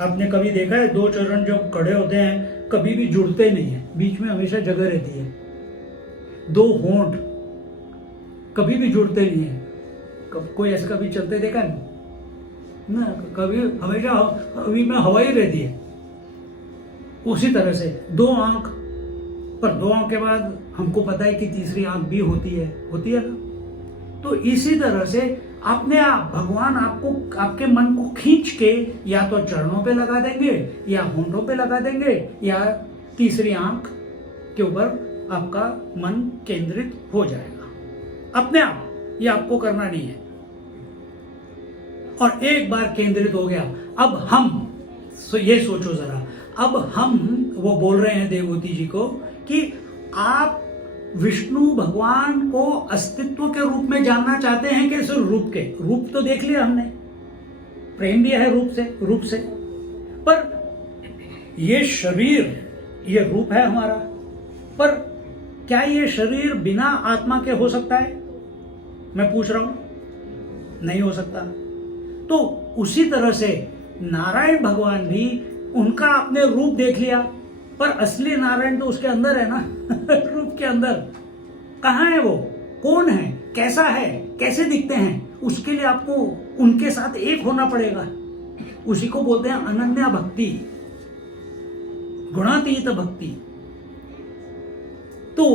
आपने कभी देखा है 2 चरण जब खड़े होते हैं कभी भी जुड़ते नहीं है, बीच में हमेशा जगह रहती है। 2 होंठ कभी भी जुड़ते नहीं है। कोई ऐसा कभी चलते देखा नहीं ना, कभी हमेशा अभी में हवा ही रहती है। उसी तरह से 2 आंख, पर 2 आंख के बाद हमको पता है कि तीसरी आंख भी होती है ना। तो इसी तरह से अपने आप भगवान आपको, आपके मन को खींच के या तो चरणों पे लगा देंगे, या होंठों पे लगा देंगे, या तीसरी आंख के ऊपर आपका मन केंद्रित हो जाएगा अपने आप। ये आपको करना नहीं है। और एक बार केंद्रित हो गया, अब हम ये सोचो जरा, अब हम वो बोल रहे हैं देवहूति जी को कि आप विष्णु भगवान को अस्तित्व के रूप में जानना चाहते हैं कि सिर्फ रूप के? रूप तो देख लिया हमने, प्रेम भी है रूप से, पर ये शरीर, ये रूप है हमारा, पर क्या ये शरीर बिना आत्मा के हो सकता है? मैं पूछ रहा हूं, नहीं हो सकता। तो उसी तरह से नारायण भगवान भी, उनका आपने रूप देख लिया, पर असली नारायण तो उसके अंदर है ना रूप के अंदर। कहाँ है वो, कौन है, कैसा है, कैसे दिखते हैं, उसके लिए आपको उनके साथ एक होना पड़ेगा। उसी को बोलते हैं अनन्या भक्ति, गुणातीत भक्ति। तो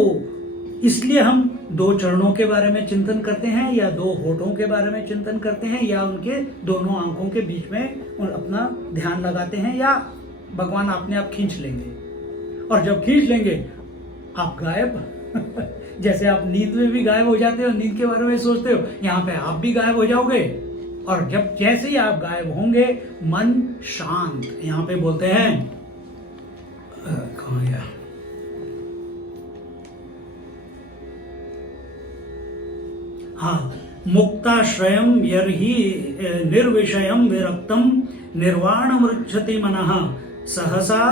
इसलिए हम 2 चरणों के बारे में चिंतन करते हैं, या 2 होठों के बारे में चिंतन करते हैं, या उनके दोनों आंखों के बीच में अपना ध्यान लगाते हैं, या भगवान अपने आप खींच लेंगे। और जब खींच लेंगे आप गायब जैसे आप नींद में भी गायब हो जाते हो, नींद के बारे में सोचते हो, यहाँ पे आप भी गायब हो जाओगे। और जब जैसे ही आप गायब होंगे, मन शांत, यहाँ पे बोलते हैं कहाँ गया, हाँ, मुक्ताश्रयम यर्हि निर्विषयम विरक्तम निर्वाण मृच्छति मनः सहसा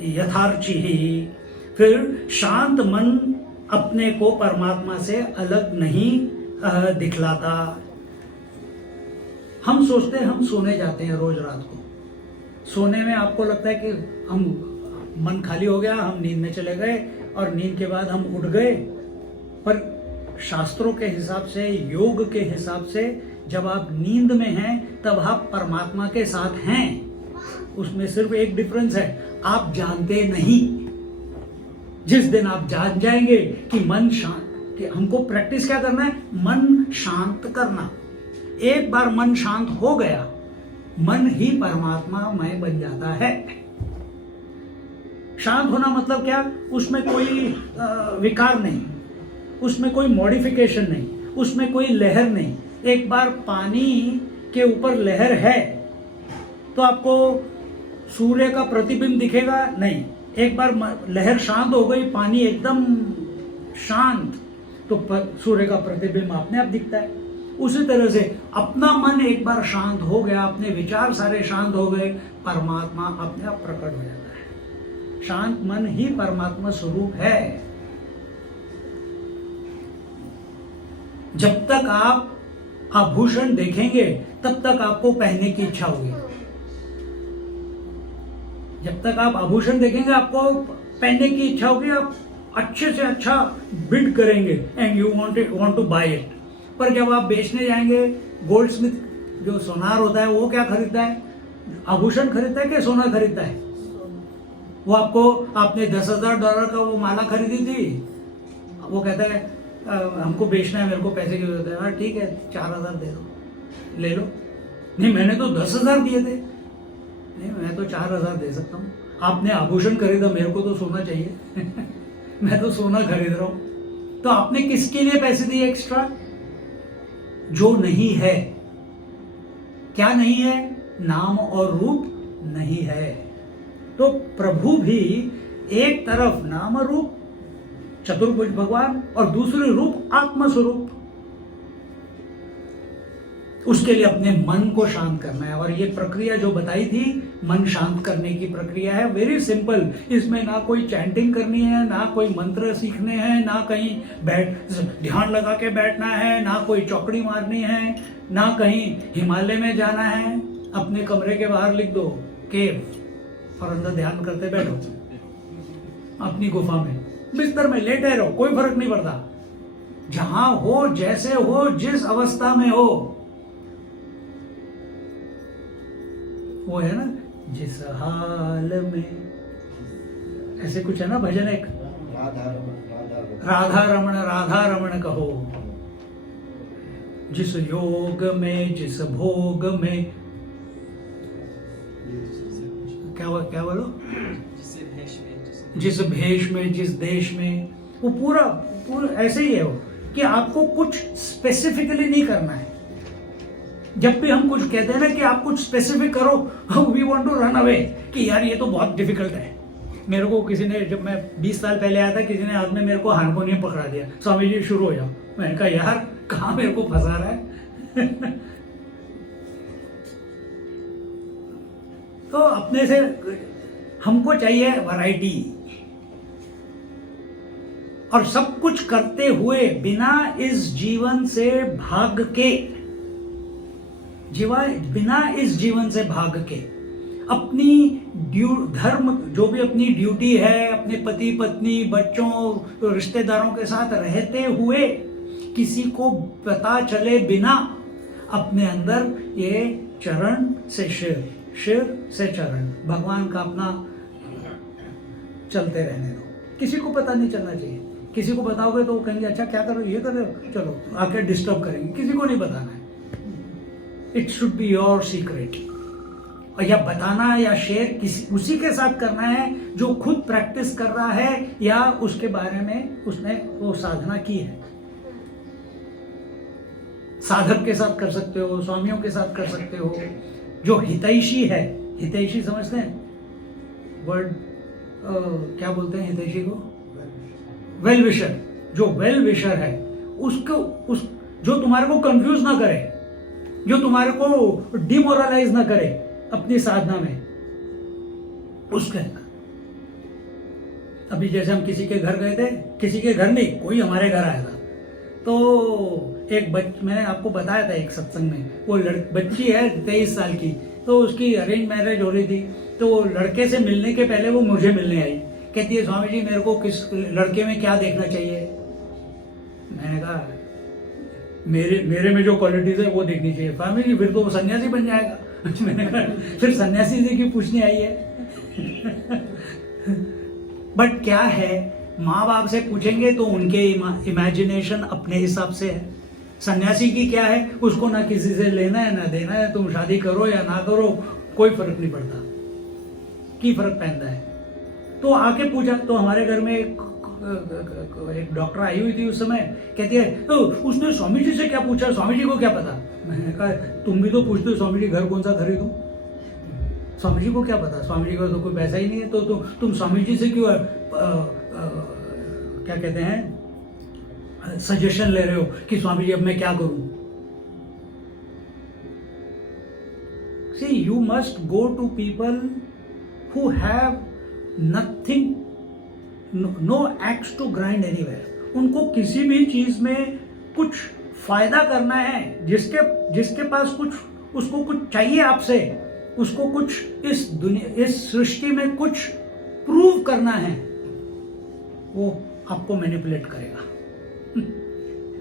यथार्चिहि। फिर शांत मन अपने को परमात्मा से अलग नहीं दिखलाता। हम सोचते हैं हम सोने जाते हैं रोज रात को, सोने में आपको लगता है कि हम मन खाली हो गया, हम नींद में चले गए, और नींद के बाद हम उठ गए। पर शास्त्रों के हिसाब से, योग के हिसाब से, जब आप नींद में हैं तब आप परमात्मा के साथ हैं। उसमें सिर्फ एक डिफरेंस है, आप जानते नहीं। जिस दिन आप जान जाएंगे कि मन शांत, कि हमको प्रैक्टिस क्या करना है, मन शांत करना। एक बार मन शांत हो गया, मन ही परमात्मामय बन जाता है। शांत होना मतलब क्या, उसमें कोई विकार नहीं, उसमें कोई मॉडिफिकेशन नहीं, उसमें कोई लहर नहीं। एक बार पानी के ऊपर लहर है तो आपको सूर्य का प्रतिबिंब दिखेगा नहीं। एक बार लहर शांत हो गई, पानी एकदम शांत, तो सूर्य का प्रतिबिंब अपने आप दिखता है। उसी तरह से अपना मन एक बार शांत हो गया, अपने विचार सारे शांत हो गए, परमात्मा अपने आप प्रकट हो जाता है। शांत मन ही परमात्मा स्वरूप है। जब तक आप आभूषण देखेंगे तब तक आपको पहनने की इच्छा होगी। जब तक आप आभूषण देखेंगे आपको पहनने की इच्छा होगी, आप अच्छे से अच्छा बिड करेंगे and you want to buy it. पर जब आप बेचने जाएंगे, गोल्ड स्मिथ जो सोनार होता है वो क्या खरीदता है? आभूषण खरीदता है कि सोना खरीदता है? वो आपको, आपने $10,000 का वो माला खरीदी थी, वो कहता है हमको बेचना है, मेरे को पैसे की जरूरत है। हाँ ठीक है, 4,000 दे दो, ले लो। नहीं मैंने तो 10,000 दिए थे। नहीं मैं तो 4,000 दे सकता हूँ। आपने आभूषण खरीदा, मेरे को तो सोना चाहिए मैं तो सोना खरीद रहा हूं। तो आपने किसके लिए पैसे दिए एक्स्ट्रा? जो नहीं है। क्या नहीं है? नाम और रूप नहीं है। तो प्रभु भी एक तरफ नाम रूप चतुर्भुज भगवान और दूसरे रूप आत्म स्वरूप, उसके लिए अपने मन को शांत करना है। और ये प्रक्रिया जो बताई थी मन शांत करने की प्रक्रिया है, वेरी सिंपल। इसमें ना कोई चैंटिंग करनी है, ना कोई मंत्र सीखने हैं, ना कहीं ध्यान लगा के बैठना है, ना कोई चौकड़ी मारनी है, ना कहीं हिमालय में जाना है। अपने कमरे के बाहर लिख दो केव और अंदर ध्यान करते बैठो अपनी गुफा में, बिस्तर में लेटे रहो, कोई फर्क नहीं पड़ता। जहां हो, जैसे हो, जिस अवस्था में हो, वो है ना, जिस हाल में, ऐसे कुछ है ना भजन एक, राधा रमण राधा रमण कहो, जिस योग में, जिस भोग में, क्या बोलो, जिस भेष में, जिस देश में, वो पूरा ऐसे ही है वो, कि आपको कुछ स्पेसिफिकली नहीं करना है। जब भी हम कुछ कहते हैं ना कि आप कुछ स्पेसिफिक करो, we want to run away, कि यार ये तो बहुत डिफिकल्ट है। मेरे को किसी ने, जब मैं 20 साल पहले आया था, किसी ने हाथ में मेरे को हारमोनियम पकड़ा दिया, स्वामी जी शुरू हो जाओ। मैंने कहा यार कहाँ मेरे को फंसा रहा है तो अपने से हमको चाहिए वैरायटी, और सब कुछ करते हुए बिना इस जीवन से भाग के, बिना इस जीवन से भाग के अपनी धर्म, जो भी अपनी ड्यूटी है, अपने पति पत्नी, बच्चों, रिश्तेदारों के साथ रहते हुए, किसी को पता चले बिना अपने अंदर ये चरण से शिर, शिर से चरण, भगवान का अपना चलते रहने दो। किसी को पता नहीं चलना चाहिए। किसी को बताओगे तो वो कहेंगे अच्छा क्या करो, ये करो, चलो आके डिस्टर्ब करेंगे। किसी को नहीं बताना है। It should be your secret. और या बताना या शेयर किसी उसी के साथ करना है जो खुद प्रैक्टिस कर रहा है या उसके बारे में उसने वो साधना की है। साधक के साथ कर सकते हो, स्वामियों के साथ कर सकते हो। जो हितैषी है, हितैषी समझते हैं वर्ड, क्या बोलते हैं हितैषी को? Well wisher. जो वेल विशर है उसको, जो तुम्हारे को कंफ्यूज ना करे, जो तुम्हारे को डिमोरलाइज ना करे अपनी साधना में, उसके अभी जैसे हम किसी के घर गए थे, किसी के घर नहीं, कोई हमारे घर आया था, तो एक मैंने आपको बताया था एक सत्संग में, वो बच्ची है 23 साल की, तो उसकी अरेंज मैरिज हो रही थी। तो लड़के से मिलने के पहले वो मुझे मिलने आई, कहती है स्वामी जी मेरे को किस लड़के में क्या देखना चाहिए। मैंने कहा मेरे में जो क्वालिटीज है वो देखनी चाहिए। स्वामी जी फिर तो वो सन्यासी बन जाएगा। मैंने कहा फिर सन्यासी जी की पूछने आई है। बट क्या है, माँ बाप से पूछेंगे तो उनके इमेजिनेशन अपने हिसाब से है। सन्यासी की क्या है, उसको ना किसी से लेना है ना देना है, तुम शादी करो या ना करो कोई फर्क नहीं पड़ता, की फर्क पहनता है। तो आके पूछा, तो हमारे घर में एक डॉक्टर आई हुई थी उस समय, कहती है तो उसने स्वामी जी से क्या पूछा, स्वामी जी को क्या पता। मैंने कहा तुम भी तो पूछते हो स्वामी जी घर कौन सा खरीदूं। स्वामी जी को क्या पता, स्वामी जी को तो कोई पैसा ही नहीं है, तो तुम स्वामी जी से क्यों क्या कहते हैं सजेशन ले रहे हो कि स्वामी जी अब मैं क्या करूं? See, you must go to people who have nothing, no axe to grind anywhere. उनको किसी भी चीज में कुछ फायदा करना है, जिसके पास कुछ, उसको कुछ चाहिए आपसे, उसको कुछ इस दुनिया, इस सृष्टि में कुछ प्रूव करना है, वो आपको मैनिपुलेट करेगा।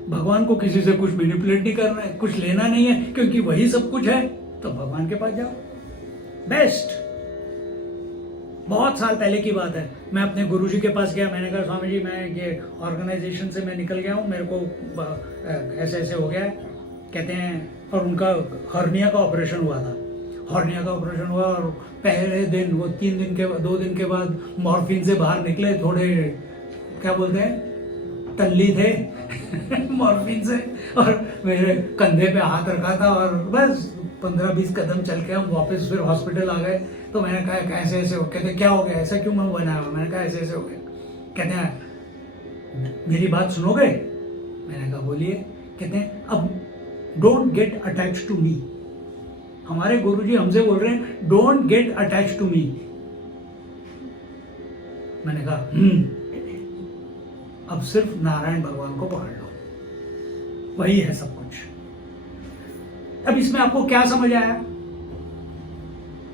भगवान को किसी से कुछ मैनिपुलेट नहीं करना है, कुछ लेना नहीं है, क्योंकि वही सब कुछ है, तो भगवान के पास जाओ, बेस्ट। बहुत साल पहले की बात है, मैं अपने गुरुजी के पास गया, मैंने कहा स्वामी जी मैं ये ऑर्गेनाइजेशन से मैं निकल गया हूँ, मेरे को ऐसे ऐसे हो गया है, कहते हैं, और उनका हर्निया का ऑपरेशन हुआ था, हर्निया का ऑपरेशन हुआ, और पहले दिन वो 2 दिन के बाद मॉर्फिन से बाहर निकले, थोड़े क्या बोलते हैं टल्ली थे मॉर्फिन से, और मेरे कंधे पे हाथ रखा था, और बस 15-20 कदम चल के हम वापस फिर हॉस्पिटल आ गए। तो मैंने कहा ऐसे ऐसे हो, कहते क्या हो गया, ऐसा क्यों मैं बनाया हुआ? मैंने कहा ऐसे ऐसे हो गया। कहते हैं मेरी बात सुनोगे? मैंने कहा बोलिए। कहते हैं अब don't get attach to me. हमारे गुरुजी हमसे बोल रहे हैं don't get attach to me. मैंने कहा अब सिर्फ नारायण भगवान को पकड़ लो, वही है सब कुछ। अब इसमें आपको क्या समझ आया?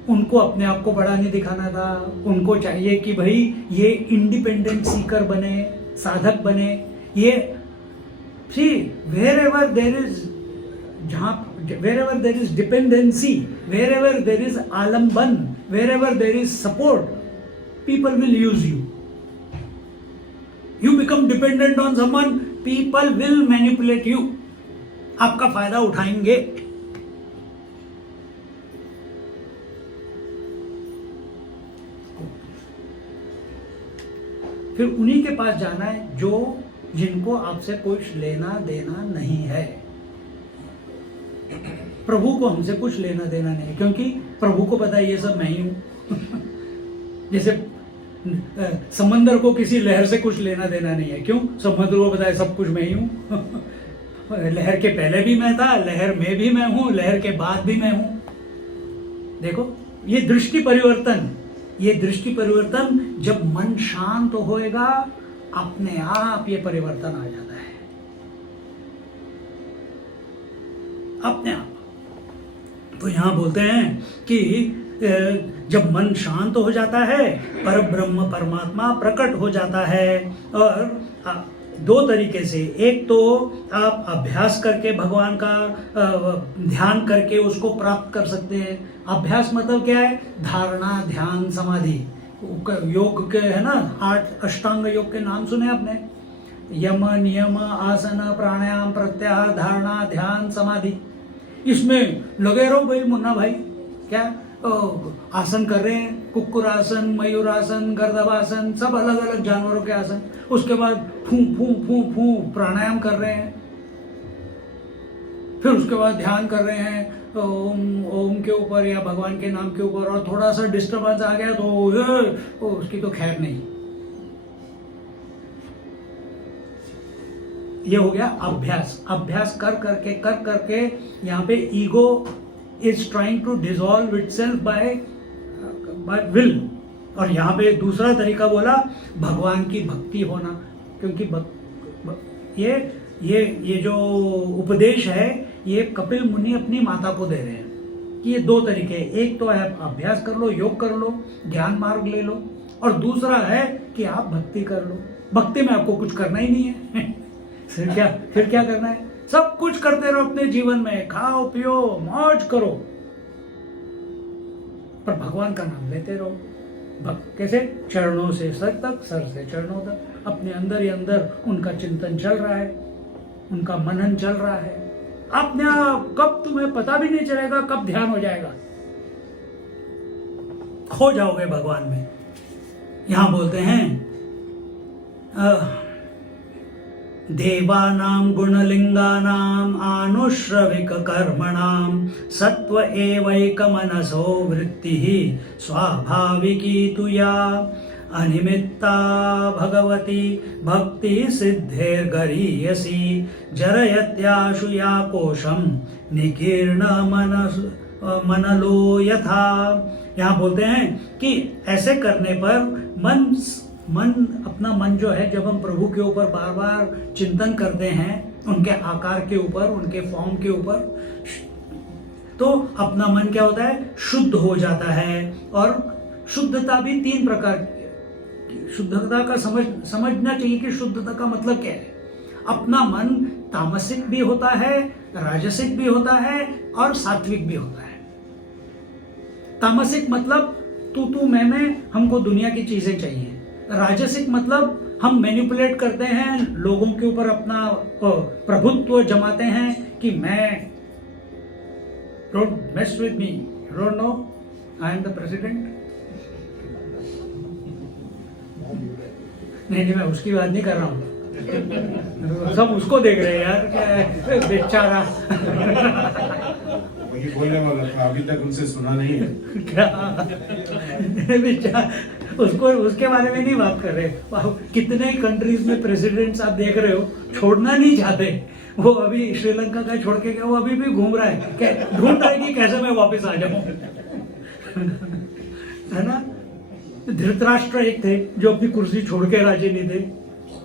उनको अपने आप को बड़ा नहीं दिखाना था, उनको चाहिए कि भाई ये इंडिपेंडेंट सीकर बने, साधक बने। ये सी wherever there is dependency, wherever there is alamban, wherever there is support, people will use you. You become dependent on someone, people will manipulate you. आपका फायदा उठाएंगे। फिर उन्हीं के पास जाना है जिनको आपसे कुछ लेना देना नहीं है। प्रभु को हमसे कुछ लेना देना नहीं है, क्योंकि प्रभु को पता है ये सब मैं ही हूं जैसे समंदर को किसी लहर से कुछ लेना देना नहीं है। क्यों? समुद्र को पता है सब कुछ मैं ही हूं लहर के पहले भी मैं था, लहर में भी मैं हूं, लहर के बाद भी मैं हूं। देखो ये दृष्टि परिवर्तन, ये दृष्टि परिवर्तन जब मन शांत होएगा, अपने आप ये परिवर्तन आ जाता है, अपने आप। तो यहां बोलते हैं कि जब मन शांत हो जाता है, पर ब्रह्म परमात्मा प्रकट हो जाता है। और 2 तरीके से, एक तो आप अभ्यास करके भगवान का ध्यान करके उसको प्राप्त कर सकते हैं। अभ्यास मतलब क्या है? धारणा, ध्यान, समाधि। योग के है ना 8 अष्टांग योग के नाम सुने आपने? यम, नियम, आसन, प्राणायाम, प्रत्याहार, धारणा, ध्यान, समाधि। इसमें लगे रहो भाई मुन्ना भाई। क्या आसन कर रहे हैं? कुक्कुर आसन, मयूर आसन, गर्दभासन, सब अलग अलग जानवरों के आसन। उसके बाद फू फू फू फू प्राणायाम कर रहे हैं। फिर उसके बाद ध्यान कर रहे हैं ओम के ऊपर या भगवान के नाम के ऊपर, और थोड़ा सा डिस्टर्बेंस आ गया तो उसकी तो खैर नहीं। ये हो गया अभ्यास। अभ्यास कर करके यहाँ पे ego is trying to dissolve itself by will. और यहाँ पे दूसरा तरीका बोला भगवान की भक्ति होना, क्योंकि ये जो उपदेश है ये कपिल मुनि अपनी माता को दे रहे हैं कि ये 2 तरीके, एक तो है अभ्यास कर लो, योग कर लो, ज्ञान मार्ग ले लो, और दूसरा है कि आप भक्ति कर लो। भक्ति में आपको कुछ करना ही नहीं है फिर क्या करना है? सब कुछ करते रहो अपने जीवन में, खाओ पियो मौज करो, पर भगवान का नाम लेते रहो। कैसे? चरणों से सर तक, सर से चरणों तक। अपने अंदर ही अंदर उनका चिंतन चल रहा है, उनका मनन चल रहा है। अपने आप कब तुम्हें पता भी नहीं चलेगा कब ध्यान हो जाएगा, खो जाओगे भगवान में। यहां बोलते हैं देवानां गुणलिंगानां आनुश्रविक कर्मणां सत्व एवैकमनसो वृत्तिः स्वाभाविकी तु या अनिमित्ता भगवती भक्ति सिद्धेर्गरीयसी जरयत्याशु या कोशम निकीर्ण मनलो यथा। यहाँ बोलते हैं कि ऐसे करने पर अपना मन जो है, जब हम प्रभु के ऊपर बार बार चिंतन करते हैं, उनके आकार के ऊपर, उनके फॉर्म के ऊपर, तो अपना मन क्या होता है, शुद्ध हो जाता है। और शुद्धता भी 3 प्रकार की, शुद्धता का समझना चाहिए कि शुद्धता का मतलब क्या है। अपना मन तामसिक भी होता है, राजसिक भी होता है और सात्विक भी होता है। तामसिक मतलब तू मैं, हमको दुनिया की चीजें चाहिए। राजसिक मतलब हम मैनिपुलेट करते हैं, लोगों के ऊपर अपना प्रभुत्व जमाते हैं कि मैं, don't mess with me, you don't know I am the president. नहीं, मैं उसकी बात नहीं कर रहा हूँ। सब उसको देख रहे हैं यार, क्या है बेचारा। वही बोलने वाला था, अभी तक उनसे सुना नहीं है। क्या बेचारा, उसको उसके बारे में नहीं बात कर रहे। कितने कंट्रीज में प्रेसिडेंट्स आप देख रहे हो, छोड़ना नहीं चाहते। वो अभी श्रीलंका का छोड़ के गया, वो अभी भी घूम रहा है, ढूंढ रहा है कि कैसे मैं वापस आ जाऊं। है ना। धृतराष्ट्र एक थे जो अपनी कुर्सी छोड़ के राजी नहीं थे,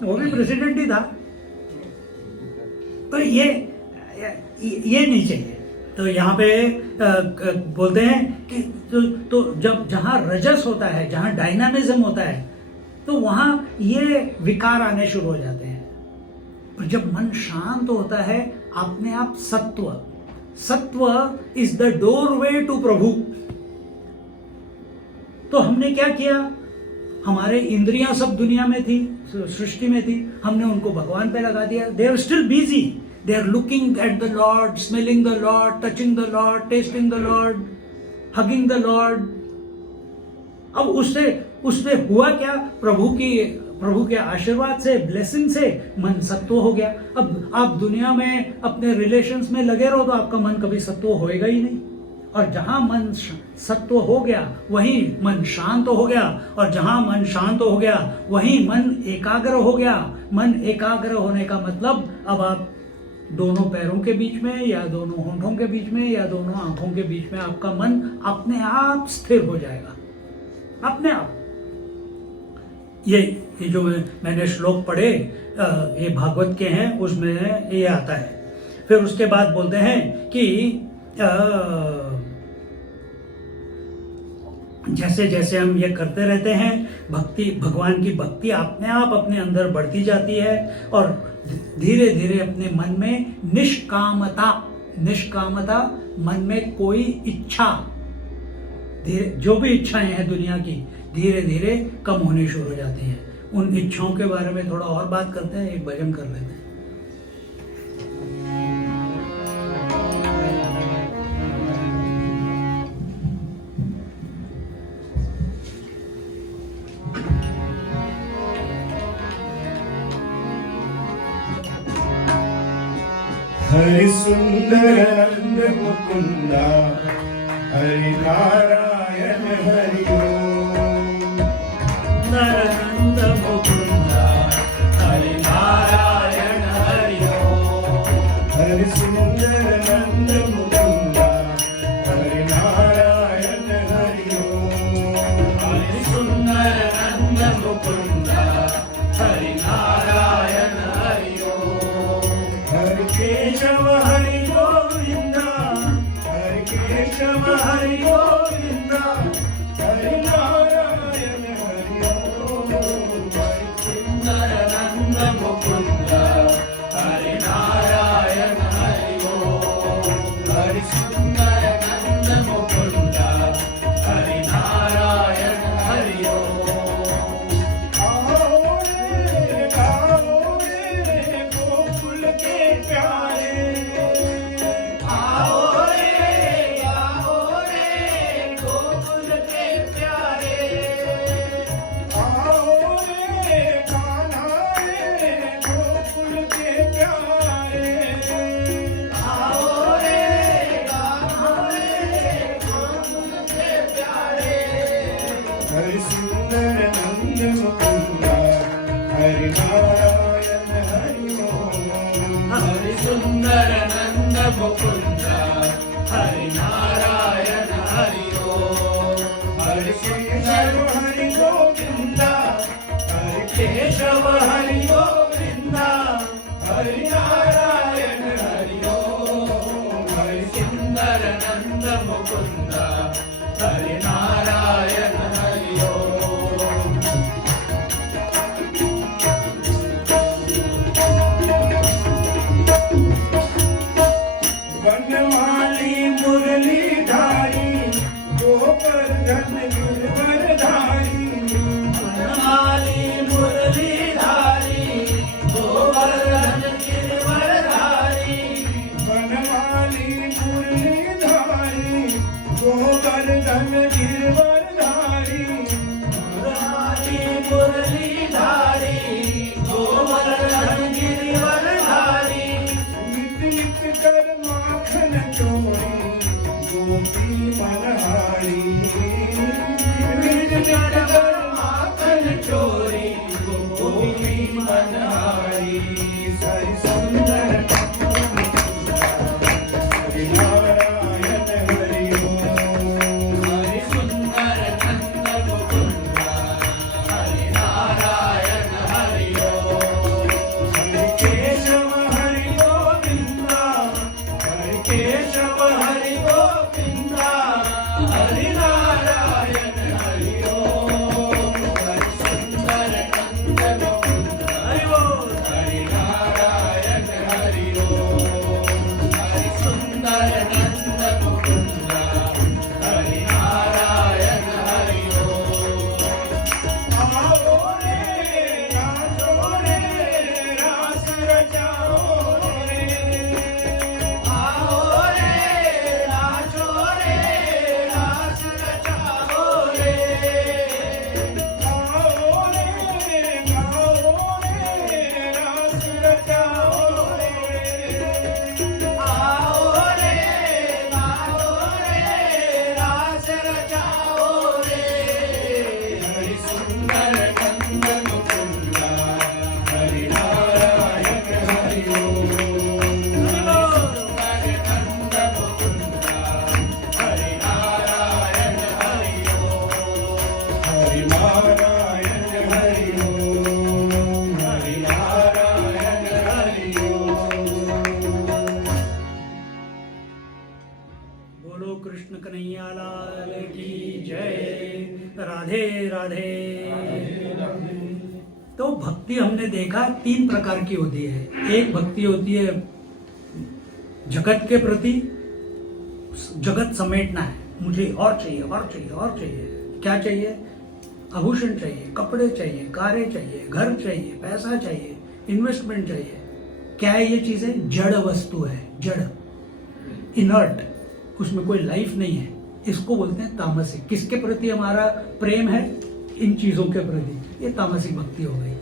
वो भी प्रेसिडेंट ही था। तो ये नहीं चाहिए। तो यहाँ पे बोलते हैं कि तो जब जहाँ रजस होता है, जहाँ डायनामिज्म होता है, तो वहाँ ये विकार आने शुरू हो जाते हैं। और जब मन शांत होता है, अपने आप सत्व इज द डोरवे टू प्रभु। तो हमने क्या किया, हमारे इंद्रियां सब दुनिया में थी, सृष्टि में थी, हमने उनको भगवान पे लगा दिया। They are still busy, they are looking at the Lord, smelling the Lord, touching the Lord, tasting the Lord, hugging the Lord। अब उससे हुआ क्या, प्रभु के आशीर्वाद से, ब्लेसिंग से मन सत्व हो गया। अब आप दुनिया में अपने रिलेशंस में लगे रहो तो आपका मन कभी सत्व होएगा ही नहीं। और जहां मन सत्व हो गया वहीं मन शांत हो गया, और जहां मन शांत हो गया वहीं मन एकाग्र हो गया। मन एकाग्र होने का मतलब, अब आप दोनों पैरों के बीच में या दोनों होंठों के बीच में या दोनों आंखों के बीच में आपका मन अपने आप स्थिर हो जाएगा, अपने आप। ये जो मैंने श्लोक पढ़े, ये भागवत के हैं, उसमें ये आता है। फिर उसके बाद बोलते हैं कि जैसे जैसे हम ये करते रहते हैं, भगवान की भक्ति अपने आप अपने अंदर बढ़ती जाती है, और धीरे धीरे अपने मन में निष्कामता, मन में कोई इच्छा, जो भी इच्छाएं हैं दुनिया की, धीरे धीरे कम होनी शुरू हो जाती हैं। उन इच्छाओं के बारे में थोड़ा और बात करते हैं, एक भजन कर लेते हैं। हरि सुंदर नंद मुकुंदा, हरि नारायण हरि ओम। नंद मुकुंदा, हरि नारायण हरि ओम। हरि सुंदर नंद मुकुंदा, हरि नारायण हरि ओम। हरि सुंदर नंद मुकुंदा, हरि नारायण हरि ओम। हरि केशव हरि गोविंदा, हरि केशव हरि गोविंदा, हरि नारायण हरि ओम। हरि सुंदर नंद मुकुंदा, हरि नारायण हरि ओम। हरि सुंदर नंद मुकुंदा, हरि नारायण हरि ओम। आओ रे गोकुल के प्यारे, आओ रे गोकुल के प्यारे। आओ रे कान्हा रे गोकुल सुंदर नंद मुकुंद हरि नारायण हरि ओम हरि केशव हरि गोविंद हरि केशव हरि गोविंद हरि नारायण हरि ओम हरि सुंदर नंद मुकुंद हरि नारायण हरि ओम बनमाली मुरलीधारी गोवर्धन गिरवरधारी बनमाली मुरलीधारी गोवर्धन गिरवरधारी बनमाली मुरलीधारी गोवर्धन गिरवरधारी बनमाली मुरलीधारी गोवर्धन गिरवरधारी नित नित कर माखन चोरी गोपी मनहारी नित नित कर माखन चोरी गोपी मनहारी हरि सुंदर हरि नारायण हरि ओम हरि सुंदर नंद मुकुंद हरि नारायण हरि ओम हरि केशव हरि गोविंद हरि केशव हरि गोविंद हरि नारायण हरि ओम हरि सुंदर नंद मुकुंद हरि ओम हरि नारायण हरि ओम हरि सुंदर नंद मुकुंद हरि नारायण हरि ओम आओ रे नाचो रे रास रचाओ रे आओ रे नाचो रे रास रचाओ रे आओ रे गाओ रे रास रचाओ रे आओ रे गाओ रे रास रचाओ रे हरि सुंदर नंद मुकुंद हरि नारायण हरि ओम सुंदर नंद मुकुंद हरि नारायण हरि ओम हरि नारायण हरि ओम हरि नारायण हरि ओम बोलो कृष्ण कन्हैया लाल की जय। राधे राधे। तो भक्ति हमने देखा 3 प्रकार की होती है। एक भक्ति होती है जगत के प्रति, जगत समेटना है, मुझे और चाहिए और चाहिए और चाहिए। क्या चाहिए? आभूषण चाहिए, कपड़े चाहिए, कारें चाहिए, घर चाहिए, पैसा चाहिए, इन्वेस्टमेंट चाहिए। क्या है ये चीजें? जड़ वस्तु है, जड़, इनर्ट, उसमें कोई लाइफ नहीं है। इसको बोलते हैं तामसिक। किसके प्रति हमारा प्रेम है? इन चीजों के प्रति। ये तामसिक भक्ति हो गई।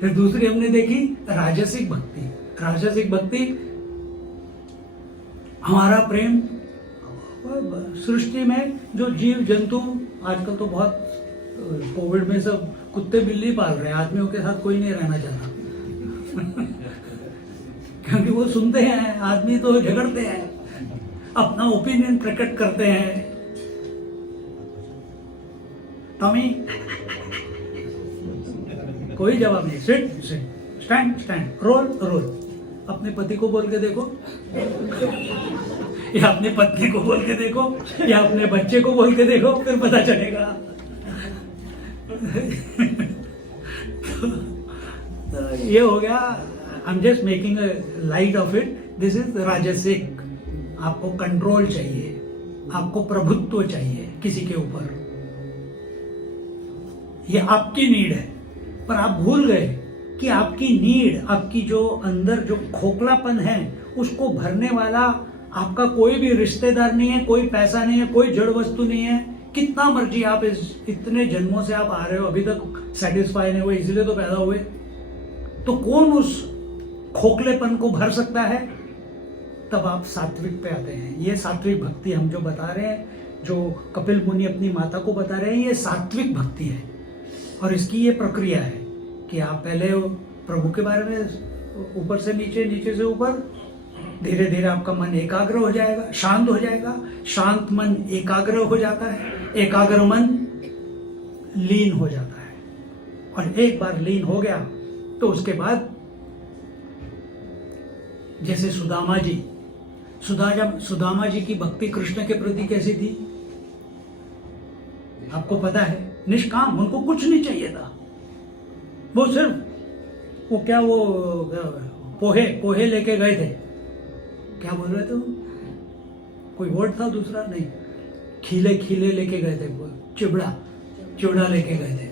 फिर दूसरी हमने देखी राजसिक भक्ति। राजसिक भक्ति हमारा प्रेम सृष्टि में जो जीव जंतु, आजकल तो बहुत कोविड में सब कुत्ते बिल्ली पाल रहे हैं, आदमियों के साथ कोई नहीं रहना चाहता क्योंकि वो सुनते हैं, आदमी तो झगड़ते हैं, अपना ओपिनियन प्रकट करते हैं। टॉमी कोई जवाब नहीं, sit sit, stand stand, roll roll. अपने पति को बोल के देखो या अपनी पत्नी को बोल के देखो या अपने बच्चे को बोल के देखो, फिर पता चलेगा। तो ये हो गया, I am just making a light of it. This is राजसिक। आपको कंट्रोल चाहिए, आपको प्रभुत्व चाहिए किसी के ऊपर, ये आपकी नीड है। पर आप भूल गए कि आपकी नीड, आपकी जो अंदर जो खोखलापन है, उसको भरने वाला आपका कोई भी रिश्तेदार नहीं है, कोई पैसा नहीं है, कोई जड़ वस्तु नहीं है। कितना मर्जी आप इतने जन्मों से आप आ रहे हो, अभी तक सेटिस्फाई नहीं हुए, इसलिए तो पैदा हुए। तो कौन उस खोखलेपन को भर सकता है? तब आप सात्विक पे आते हैं। ये सात्विक भक्ति हम जो बता रहे हैं, जो कपिल मुनि अपनी माता को बता रहे हैं, ये सात्विक भक्ति है। और इसकी ये प्रक्रिया है कि आप पहले प्रभु के बारे में ऊपर से नीचे, नीचे से ऊपर, धीरे धीरे आपका मन एकाग्र हो जाएगा, शांत हो जाएगा। शांत मन एकाग्र हो जाता है, एकाग्र मन लीन हो जाता है, और एक बार लीन हो गया तो उसके बाद जैसे सुदामा जी की भक्ति कृष्ण के प्रति कैसी थी आपको पता है, निष्काम, उनको कुछ नहीं चाहिए था। वो सिर्फ पोहे लेके गए थे। क्या बोल रहे थे वो? कोई वर्ड था दूसरा? नहीं, खीले लेके गए थे, चिवड़ा लेके गए थे।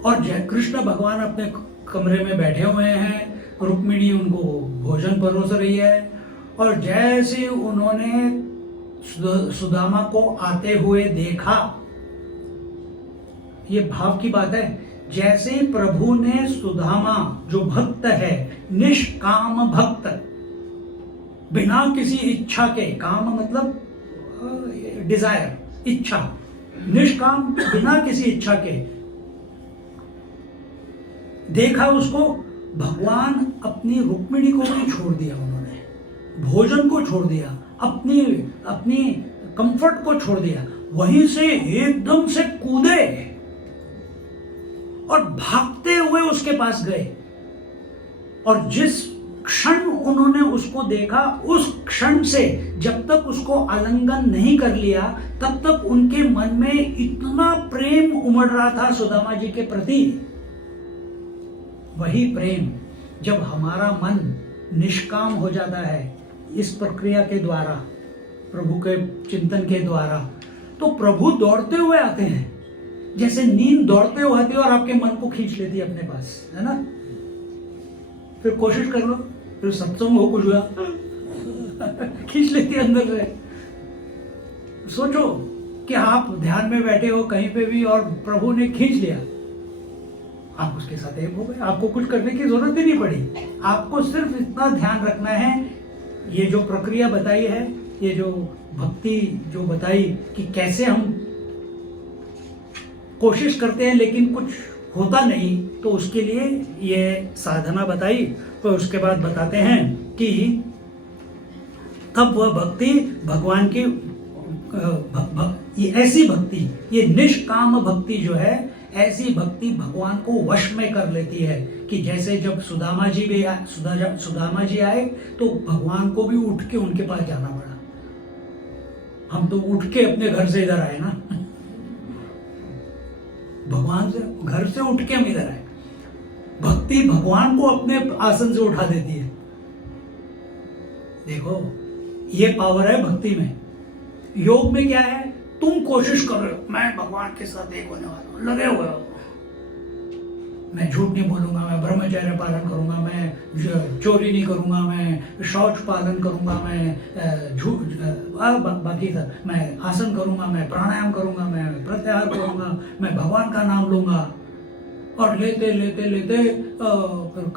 और कृष्ण भगवान अपने कमरे में बैठे हुए हैं, रुक्मिणी उनको भोजन परोस रही है, और जैसे उन्होंने सुदामा को आते हुए देखा, ये भाव की बात है, जैसे प्रभु ने सुदामा जो भक्त है, निष्काम भक्त, बिना किसी इच्छा के, काम मतलब डिजायर, इच्छा, निष्काम बिना किसी इच्छा के देखा उसको, भगवान अपनी रुक्मिणी को भी छोड़ दिया, उन्होंने भोजन को छोड़ दिया, अपनी कंफर्ट को छोड़ दिया, वहीं से एकदम से कूदे और भागते हुए उसके पास गए। और जिस क्षण उन्होंने उसको देखा, उस क्षण से जब तक उसको आलिंगन नहीं कर लिया, तब तक उनके मन में इतना प्रेम उमड़ रहा था सुदामा जी के प्रति। वही प्रेम जब हमारा मन निष्काम हो जाता है इस प्रक्रिया के द्वारा, प्रभु के चिंतन के द्वारा, तो प्रभु दौड़ते हुए आते हैं, जैसे नींद दौड़ते हुए आती है और आपके मन को खींच लेती है अपने पास, है ना। फिर कोशिश कर लो, फिर सत्संग हो कुछ हुआ खींच लेती है अंदर से। सोचो कि आप ध्यान में बैठे हो कहीं पे भी और प्रभु ने खींच लिया, आप उसके साथ एक हो गए, आपको कुछ करने की जरूरत ही नहीं पड़ी। आपको सिर्फ इतना ध्यान रखना है, ये जो प्रक्रिया बताई है, ये जो भक्ति जो बताई कि कैसे हम कोशिश करते हैं लेकिन कुछ होता नहीं, तो उसके लिए ये साधना बताई। तो उसके बाद बताते हैं कि तब वह भक्ति भगवान की ये ऐसी भक्ति, ये निष्काम भक्ति जो है, ऐसी भक्ति भगवान को वश में कर लेती है कि जैसे जब सुदामा जी आए तो भगवान को भी उठ के उनके पास जाना पड़ा। हम तो उठ के अपने घर से इधर आए ना, भगवान से घर से उठ के हम इधर आए। भक्ति भगवान को अपने आसन से उठा देती है। देखो ये पावर है भक्ति में। योग में क्या है, तुम कोशिश कर रहे हो, मैं भगवान के साथ एक होने वाला हूं, लगे हुए हो, मैं झूठ नहीं बोलूंगा, मैं ब्रह्मचर्य पालन करूंगा, मैं चोरी नहीं करूंगा, मैं शौच पालन करूंगा, मैं बाकी सब, मैं आसन करूंगा, मैं प्राणायाम करूंगा, मैं प्रत्याहार करूंगा, मैं भगवान का नाम लूंगा, और लेते लेते लेते फिर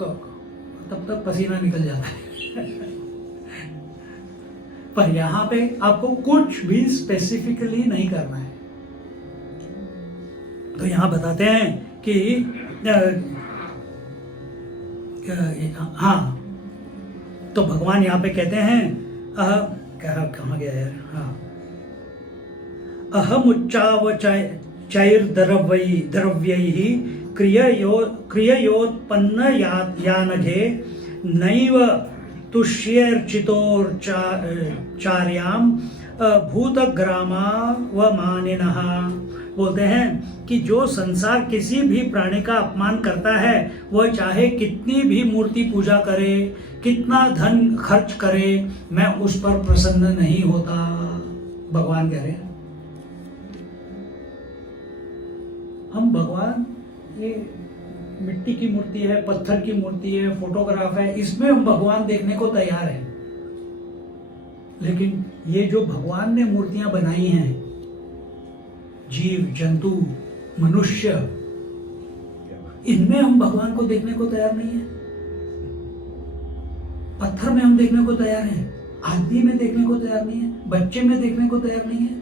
तब तक पसीना निकल जाता है पर यहाँ पे आपको कुछ भी स्पेसिफिकली नहीं करना है। तो यहाँ बताते हैं कि हाँ, तो भगवान यहाँ पे कहते हैं कहाँ गया यार, हाँ, अहम उच्चाव द्रव्यैः क्रिययोत्पन्न यानघे नैव तुष्यर्चितोर्चार्याम भूतग्रामा व मानिनः। बोलते हैं कि जो संसार किसी भी प्राणी का अपमान करता है, वह चाहे कितनी भी मूर्ति पूजा करे, कितना धन खर्च करे, मैं उस पर प्रसन्न नहीं होता। भगवान कह रहे हैं हम भगवान, ये मिट्टी की मूर्ति है, पत्थर की मूर्ति है, फोटोग्राफ है, इसमें हम भगवान देखने को तैयार हैं। लेकिन ये जो भगवान ने मूर्तियां बनाई हैं, जीव जंतु मनुष्य, इनमें हम भगवान को देखने को तैयार नहीं है। पत्थर में हम देखने को तैयार हैं, आदमी में देखने को तैयार नहीं है, बच्चे में देखने को तैयार नहीं है,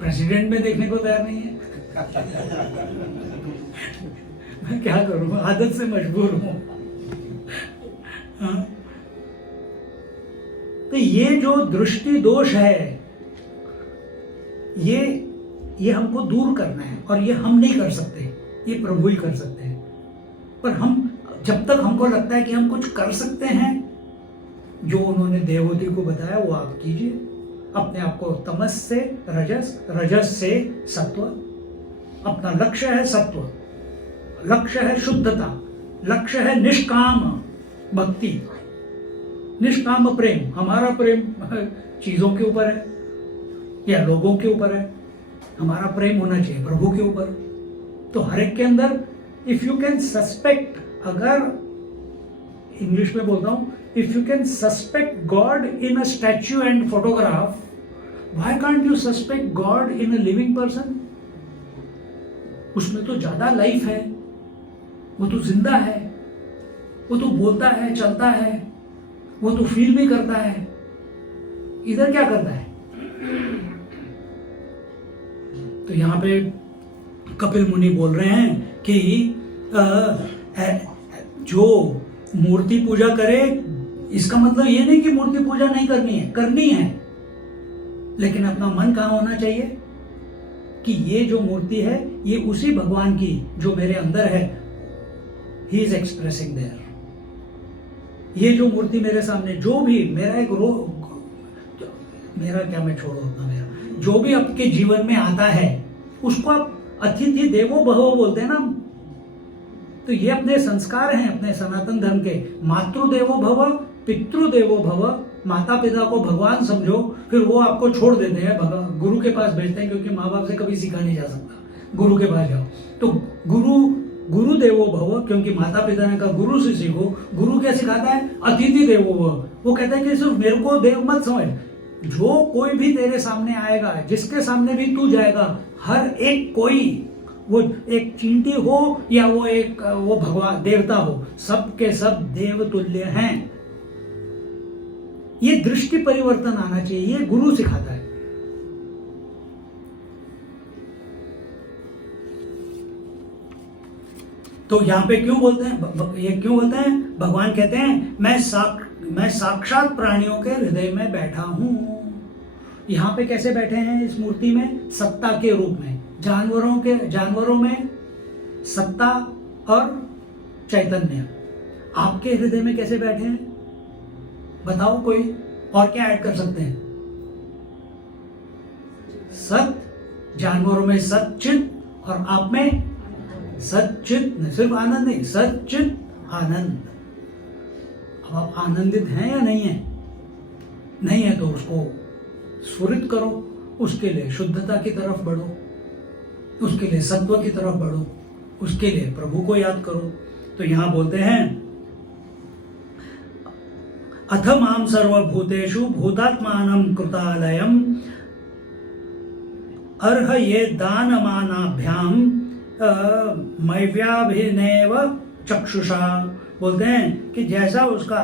प्रेसिडेंट में देखने को तैयार नहीं है मैं क्या करूं, आदत से मजबूर हूं। हाँ? तो ये जो दृष्टि दोष है, ये हमको दूर करना है, और ये हम नहीं कर सकते, ये प्रभु ही कर सकते हैं। पर हम, जब तक हमको लगता है कि हम कुछ कर सकते हैं, जो उन्होंने देवहूति को बताया वो आप कीजिए। अपने आप को तमस से रजस, रजस से सत्व। अपना लक्ष्य है सत्व, लक्ष्य है शुद्धता, लक्ष्य है निष्काम भक्ति, निष्काम प्रेम। हमारा प्रेम चीजों के ऊपर है या लोगों के ऊपर है, हमारा प्रेम होना चाहिए प्रभु के ऊपर। तो हर एक के अंदर, इफ यू कैन सस्पेक्ट, अगर इंग्लिश में बोलता हूं, if you can suspect God in a statue and photograph, why can't you suspect God in a living person? उसमें तो ज्यादा लाइफ है, वो तो जिंदा है, वो तो बोलता है, चलता है, वो तो फील भी करता है। इधर क्या करता है? तो यहां पे कपिल मुनि बोल रहे हैं कि जो मूर्ति पूजा करे, इसका मतलब ये नहीं कि मूर्ति पूजा नहीं करनी है, करनी है, लेकिन अपना मन कहां होना चाहिए कि ये जो मूर्ति है ये उसी भगवान की जो मेरे अंदर है, ही इज एक्सप्रेसिंग देयर। ये जो मूर्ति मेरे सामने, जो भी मेरा एक मेरा क्या, मैं छोड़ो अपना, मेरा जो भी आपके जीवन में आता है उसको आप अतिथि देवो भव बोलते हैं ना। तो ये अपने संस्कार हैं अपने सनातन धर्म के। मातृदेवो भव, पितृदेवो भव। माता पिता को भगवान समझो, फिर वो आपको छोड़ देते हैं, गुरु के पास भेजते हैं, क्योंकि माँ बाप से कभी सीखा नहीं जा सकता। गुरु के पास जाओ तो गुरु देवो भव, क्योंकि माता पिता ने कहा गुरु से सीखो। गुरु क्या सिखाता है? अतिथि देवो भव। वो कहता है कि सिर्फ मेरे को देव मत समझ, जो कोई भी तेरे सामने आएगा, जिसके सामने भी तू जाएगा, हर एक कोई, वो एक चींटी हो या वो भगवान देवता हो, सबके सब देव तुल्य हैं। ये दृष्टि परिवर्तन आना चाहिए, ये गुरु सिखाता है। तो यहां पे क्यों बोलते हैं, ये क्यों बोलते हैं? भगवान कहते हैं मैं साक्षात प्राणियों के हृदय में बैठा हूं। यहां पे कैसे बैठे हैं इस मूर्ति में? सत्ता के रूप में। जानवरों में सत्ता और चैतन्य। आपके हृदय में कैसे बैठे हैं बताओ कोई, और क्या ऐड कर सकते हैं? सत्य, जानवरों में सच्चित, और आप में सच्चित, सिर्फ आनंद नहीं, सच्चित आनंद। अब आप आनंदित हैं या नहीं है? नहीं है तो उसको स्फुरित करो, उसके लिए शुद्धता की तरफ बढ़ो, उसके लिए सत्व की तरफ बढ़ो, उसके लिए प्रभु को याद करो। तो यहां बोलते हैं अथ माम सर्वभूतेषु भूतात्मानं कृतालयम् अर्ह ये दानमानाभ्याम मैव्याभिनेव चक्षुषा। बोलते हैं कि जैसा उसका,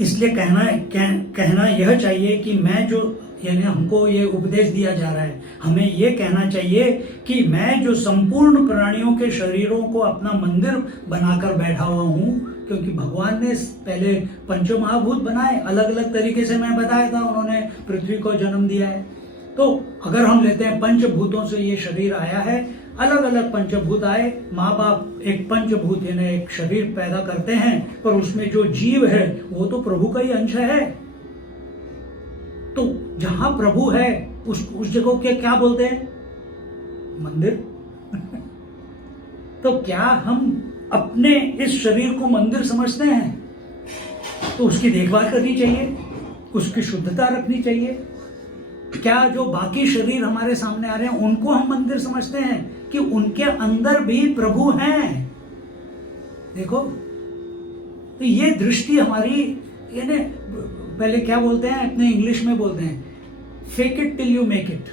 इसलिए कहना यह चाहिए कि मैं जो, यानी हमको ये उपदेश दिया जा रहा है, हमें ये कहना चाहिए कि मैं जो संपूर्ण प्राणियों के शरीरों को अपना मंदिर बनाकर बैठा हुआ हूँ, क्योंकि भगवान ने पहले पंचमहाभूत बनाए, अलग अलग तरीके से मैं बताया था, उन्होंने पृथ्वी को जन्म दिया है। तो अगर हम लेते हैं पंचभूतों से ये शरीर आया है, अलग अलग पंचभूत आए, माँ बाप एक पंचभूत यानी एक शरीर पैदा करते हैं, पर उसमें जो जीव है वो तो प्रभु का ही अंश है। तो जहां प्रभु है उस जगह के क्या बोलते हैं? मंदिर। तो क्या हम अपने इस शरीर को मंदिर समझते हैं? तो उसकी देखभाल करनी चाहिए, उसकी शुद्धता रखनी चाहिए। क्या जो बाकी शरीर हमारे सामने आ रहे हैं उनको हम मंदिर समझते हैं कि उनके अंदर भी प्रभु हैं? देखो, तो ये दृष्टि हमारी, यानी पहले क्या बोलते हैं, अपने इंग्लिश में बोलते हैं fake it till you make it.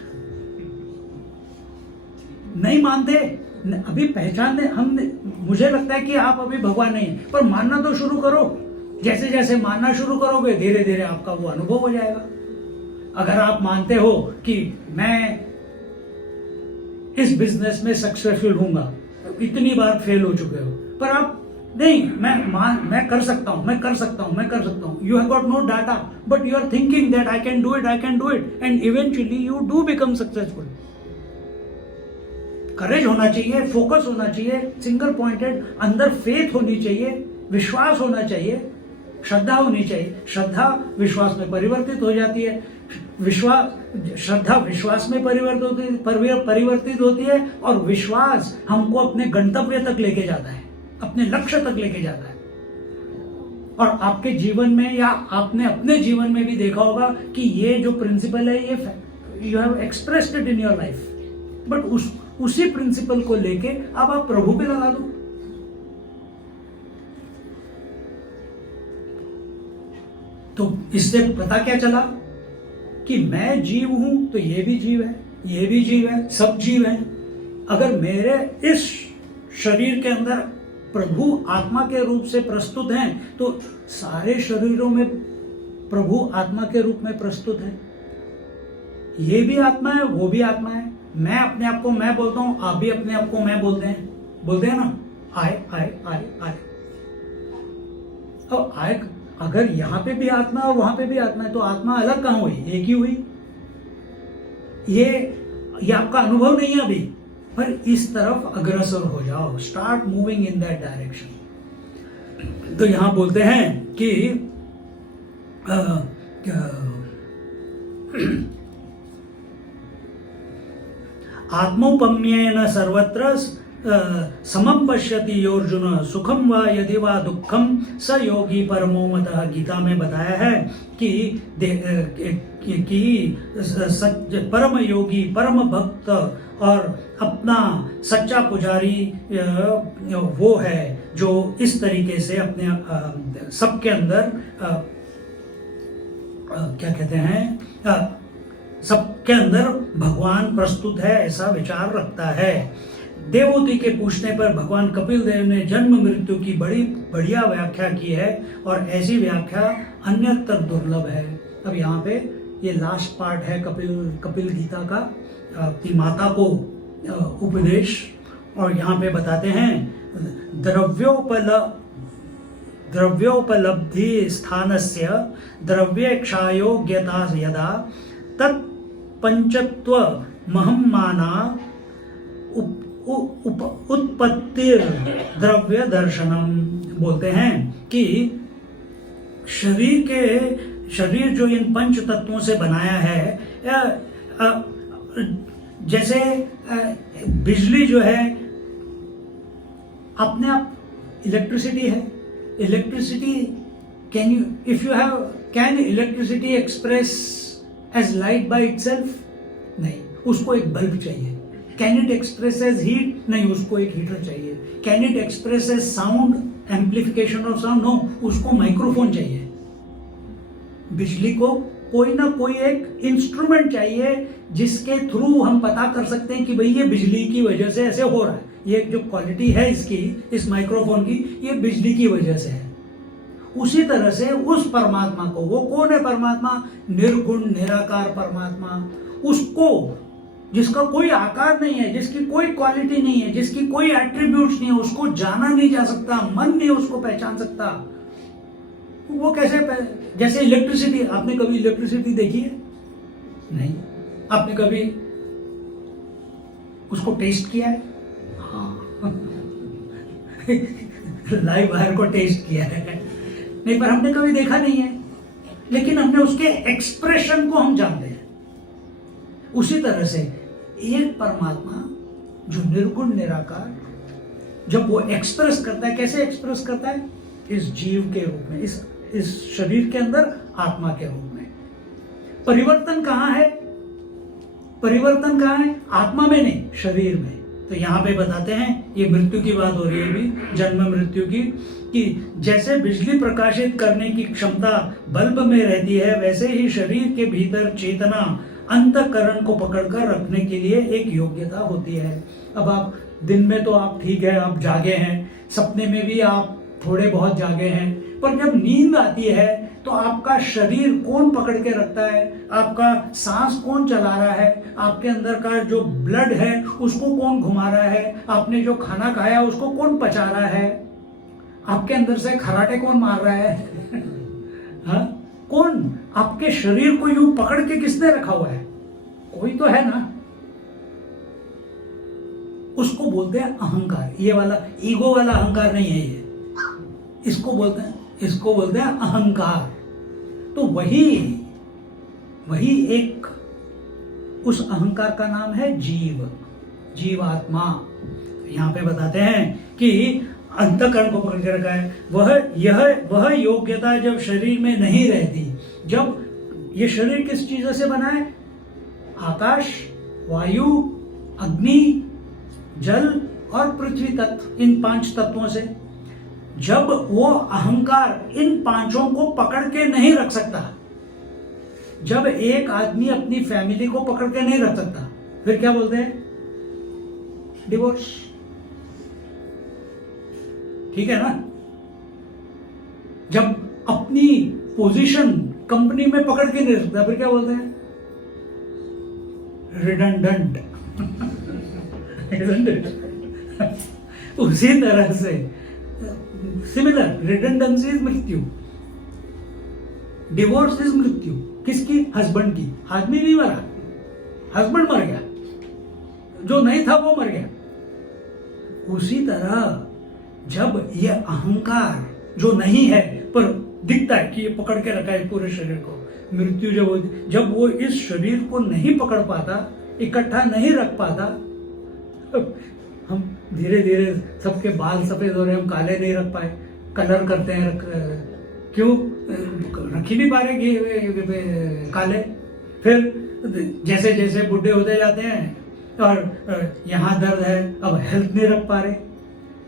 नहीं मानते अभी पहचानने, हम, मुझे लगता है कि आप अभी भगवान नहीं है, पर मानना तो शुरू करो। जैसे जैसे मानना शुरू करोगे धीरे धीरे आपका वो अनुभव हो जाएगा। अगर आप मानते हो कि मैं इस बिजनेस में सक्सेसफुल हूंगा, इतनी बार फेल हो चुके हो, पर आप नहीं, मैं कर सकता हूं, मैं कर सकता हूं. You have got no data, but you are thinking that I can do it, and eventually you do become successful. करेज होना चाहिए, फोकस होना चाहिए, सिंगल पॉइंटेड, अंदर फेथ होनी चाहिए, विश्वास होना चाहिए, श्रद्धा होनी चाहिए. श्रद्धा विश्वास में परिवर्तित हो जाती है, श्रद्धा विश्वास में परिवर्तित होती है, और विश्वास हमको अपने गंतव्य तक लेके जाता है, अपने लक्ष्य तक लेके जाता है. और आपके जीवन में या आपने अपने जीवन में भी देखा होगा कि ये जो प्रिंसिपल है, ये you have expressed it in your life, but उसी प्रिंसिपल को लेके अब आप प्रभु पे लगा दो. तो इससे पता क्या चला कि मैं जीव हूं तो ये भी जीव है, ये भी जीव है, सब जीव हैं. अगर मेरे इस शरीर के अंदर प्रभु आत्मा के रूप से प्रस्तुत हैं तो सारे शरीरों में प्रभु आत्मा के रूप में प्रस्तुत है. ये भी आत्मा है, वो भी आत्मा है. मैं अपने आप को मैं बोलता हूं, आप भी अपने आप को मैं बोलते हैं ना. आए. और आए, अगर यहां पे भी आत्मा और वहां पे भी आत्मा है तो आत्मा अलग कहां हुई, एक ही हुई. ये आपका अनुभव नहीं है अभी, पर इस तरफ अग्रसर हो जाओ, start moving in that direction. तो यहां बोलते हैं कि आत्मौपम्येन सर्वत्र समम पश्यति योर्जुन सुखम व यदि वा दुखम स योगी परमो मतः. गीता में बताया है कि परम योगी, परम भक्त और अपना सच्चा पुजारी वो है जो इस तरीके से अपने सबके अंदर क्या कहते हैं, सबके अंदर भगवान प्रस्तुत है, ऐसा विचार रखता है. देवहूति के पूछने पर भगवान कपिल देव ने जन्म मृत्यु की बड़ी बढ़िया व्याख्या की है, और ऐसी व्याख्या अन्यत्र दुर्लभ है. अब यहाँ पे ये लास्ट पार्ट है कपिल गीता का, अपनी माता को उपदेश. और यहाँ पे बताते हैं द्रव्योपलब्धि स्थानस्य द्रव्येक्षायोग्यता यदा तत् पंचत्व महम्माना उत्पत्तिर द्रव्य दर्शनम. बोलते हैं कि शरीर जो इन पंच तत्वों से बनाया है, जैसे बिजली जो है अपने आप इलेक्ट्रिसिटी है. Electricity can electricity express as light by itself? नहीं, उसको एक बल्ब चाहिए. Can it express as heat? नहीं, उसको एक हीटर चाहिए. Can it express as sound, amplification of sound? No, उसको माइक्रोफोन चाहिए. बिजली को कोई ना कोई एक इंस्ट्रूमेंट चाहिए जिसके थ्रू हम पता कर सकते हैं कि भाई ये बिजली की वजह से ऐसे हो रहा है. ये जो क्वालिटी है इसकी, इस माइक्रोफोन की, ये बिजली की वजह से है. उसी तरह से उस परमात्मा को, वो कौन है परमात्मा? निर्गुण निराकार परमात्मा. उसको जिसका कोई आकार नहीं है, जिसकी कोई क्वालिटी नहीं है, जिसकी कोई एट्रीब्यूट्स नहीं है, उसको जाना नहीं जा सकता, मन नहीं उसको पहचान सकता. वो कैसे जैसे इलेक्ट्रिसिटी. आपने कभी इलेक्ट्रिसिटी देखी है? नहीं. आपने कभी उसको टेस्ट किया है? हाँ. लाइव वायर को टेस्ट किया है नहीं, पर हमने कभी देखा नहीं है, लेकिन हमने उसके एक्सप्रेशन को हम जानते हैं. उसी तरह से एक परमात्मा जो निर्गुण निराकार, जब वो एक्सप्रेस करता है, कैसे एक्सप्रेस करता है? इस जीव के रूप में, इस शरीर के अंदर आत्मा के रूप में. परिवर्तन कहाँ है? परिवर्तन कहाँ है? आत्मा में नहीं, शरीर में. तो यहाँ पे बताते हैं, ये मृत्यु की बात हो रही है अभी, जन्म मृत्यु की, कि जैसे बिजली प्रकाशित करने की क्षमता बल्ब में रहती है, वैसे ही शरीर के भीतर चेतना अंतःकरण को पकड़कर रखने के लिए एक योग्यता होती है. अब आप दिन में तो आप ठीक है, आप जागे हैं, सपने में भी आप थोड़े बहुत जागे हैं, पर जब नींद आती है तो आपका शरीर कौन पकड़ के रखता है, आपका सांस कौन चला रहा है, आपके अंदर का जो ब्लड है उसको कौन घुमा रहा है, आपने जो खाना खाया उसको कौन पचा रहा है, आपके अंदर से खराटे कौन मार रहा है हाँ? कौन आपके शरीर को यूं पकड़ के किसने रखा हुआ है? कोई तो है ना। उसको बोलते हैं अहंकार। ये वाला ईगो वाला अहंकार नहीं है ये, इसको बोलते हैं अहंकार। तो वही एक, उस अहंकार का नाम है जीवात्मा। यहां पे बताते हैं कि अंतःकरण को पकड़ के रखा है। वह योग्यता जब शरीर में नहीं रहती, जब ये शरीर किस चीजों से बना है? आकाश, वायु, अग्नि, जल और पृथ्वी तत्व, इन 5 तत्वों से। जब वो अहंकार इन 5 को पकड़ के नहीं रख सकता, जब एक आदमी अपनी फैमिली को पकड़ के नहीं रख सकता, फिर क्या बोलते हैं? डिवोर्स। ठीक है ना। जब अपनी पोजीशन कंपनी में पकड़ के नहीं रखता, फिर क्या बोलते हैं? रिडंडेंट उसी तरह से सिमिलर, रिडंडेंसी इज मृत्यु, डिवोर्स इज मृत्यु। किसकी? हस्बैंड की। आदमी नहीं मरा, हस्बैंड मर गया, जो नहीं था वो मर गया। उसी तरह जब ये अहंकार जो नहीं है पर दिखता है कि ये पकड़ के रखा है पूरे शरीर को, मृत्यु जब वो इस शरीर को नहीं पकड़ पाता, इकट्ठा नहीं रख पाता, हम धीरे धीरे सबके बाल सफेद हो रहे, हम काले नहीं रख पाए, कलर करते हैं, क्यों? रख ही नहीं पा रहे काले। फिर जैसे जैसे बुढ़े होते जाते हैं और यहाँ दर्द है, अब हेल्थ नहीं रख पा रहे।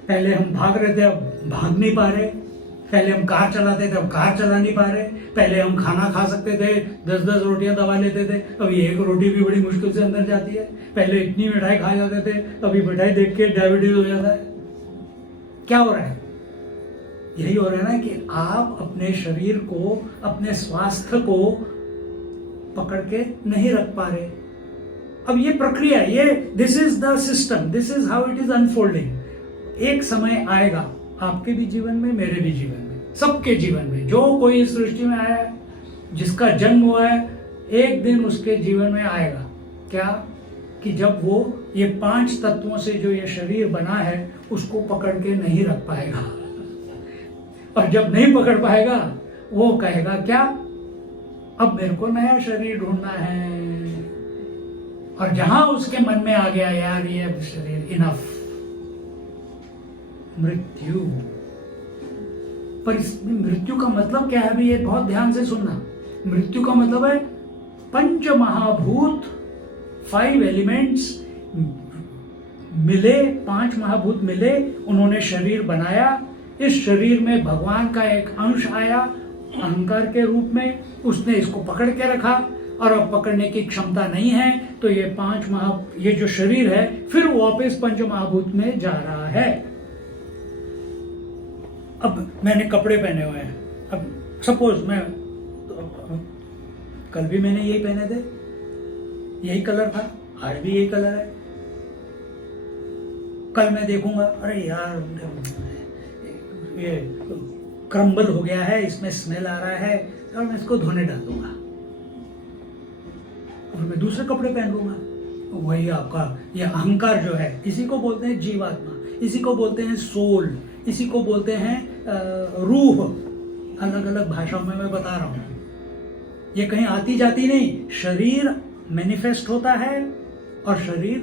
पहले हम भाग रहे थे, अब भाग नहीं पा रहे। पहले हम कार चलाते थे, अब कार चला नहीं पा रहे। पहले हम खाना खा सकते थे, 10-10 रोटियां दबा लेते थे, अब ये एक रोटी भी बड़ी मुश्किल से अंदर जाती है। पहले इतनी मिठाई खा जाते थे, अभी मिठाई देख के डायबिटीज हो जाता है। क्या हो रहा है? यही हो रहा है ना कि आप अपने शरीर को, अपने स्वास्थ्य को पकड़ के नहीं रख पा रहे। अब ये प्रक्रिया, ये this is the system, this is how it is unfolding. एक समय आएगा आपके भी जीवन में, मेरे भी जीवन में, सबके जीवन में, जो कोई इस सृष्टि में आया है, जिसका जन्म हुआ है, एक दिन उसके जीवन में आएगा क्या? कि जब वो ये 5 तत्वों से जो ये शरीर बना है उसको पकड़ के नहीं रख पाएगा। और जब नहीं पकड़ पाएगा वो कहेगा क्या? अब मेरे को नया शरीर ढूंढना है। और जहां उसके मन में आ गया यार ये शरीर इनफ, मृत्यु। पर मृत्यु का मतलब क्या है? अभी ये बहुत ध्यान से सुनना। मृत्यु का मतलब है 5 महाभूत, 5 एलिमेंट्स मिले, 5 महाभूत मिले, उन्होंने शरीर बनाया। इस शरीर में भगवान का एक अंश आया अहंकार के रूप में, उसने इसको पकड़ के रखा और अब पकड़ने की क्षमता नहीं है, तो ये जो शरीर है फिर वापस 5 महाभूत में जा रहा है। अब मैंने कपड़े पहने हुए हैं, अब सपोज कल भी मैंने यही पहने थे, यही कलर था, आज भी यही कलर है। कल मैं देखूंगा, अरे यार ये क्रम्बल हो गया है, इसमें स्मेल आ रहा है, और मैं इसको धोने डाल दूंगा और मैं दूसरे कपड़े पहन लूंगा। वही आपका ये अहंकार जो है, इसी को बोलते हैं जीवात्मा, इसी को बोलते हैं सोल, इसी को बोलते हैं रूह। अलग अलग भाषाओं में मैं बता रहा हूं, ये कहीं आती जाती नहीं। शरीर मैनिफेस्ट होता है और शरीर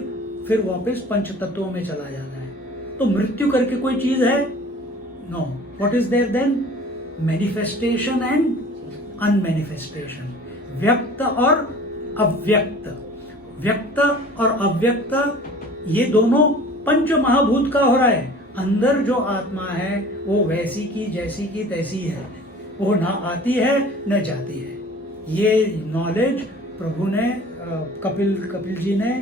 फिर वापस 5 तत्वों में चला जाता है। तो मृत्यु करके कोई चीज है? No. What is there then? Manifestation and unmanifestation, व्यक्त और अव्यक्त। व्यक्त और अव्यक्त ये दोनों 5 महाभूत का हो रहा है। अंदर जो आत्मा है वो वैसी की जैसी की तैसी है, वो ना आती है न जाती है। ये नॉलेज प्रभु ने, कपिल जी ने,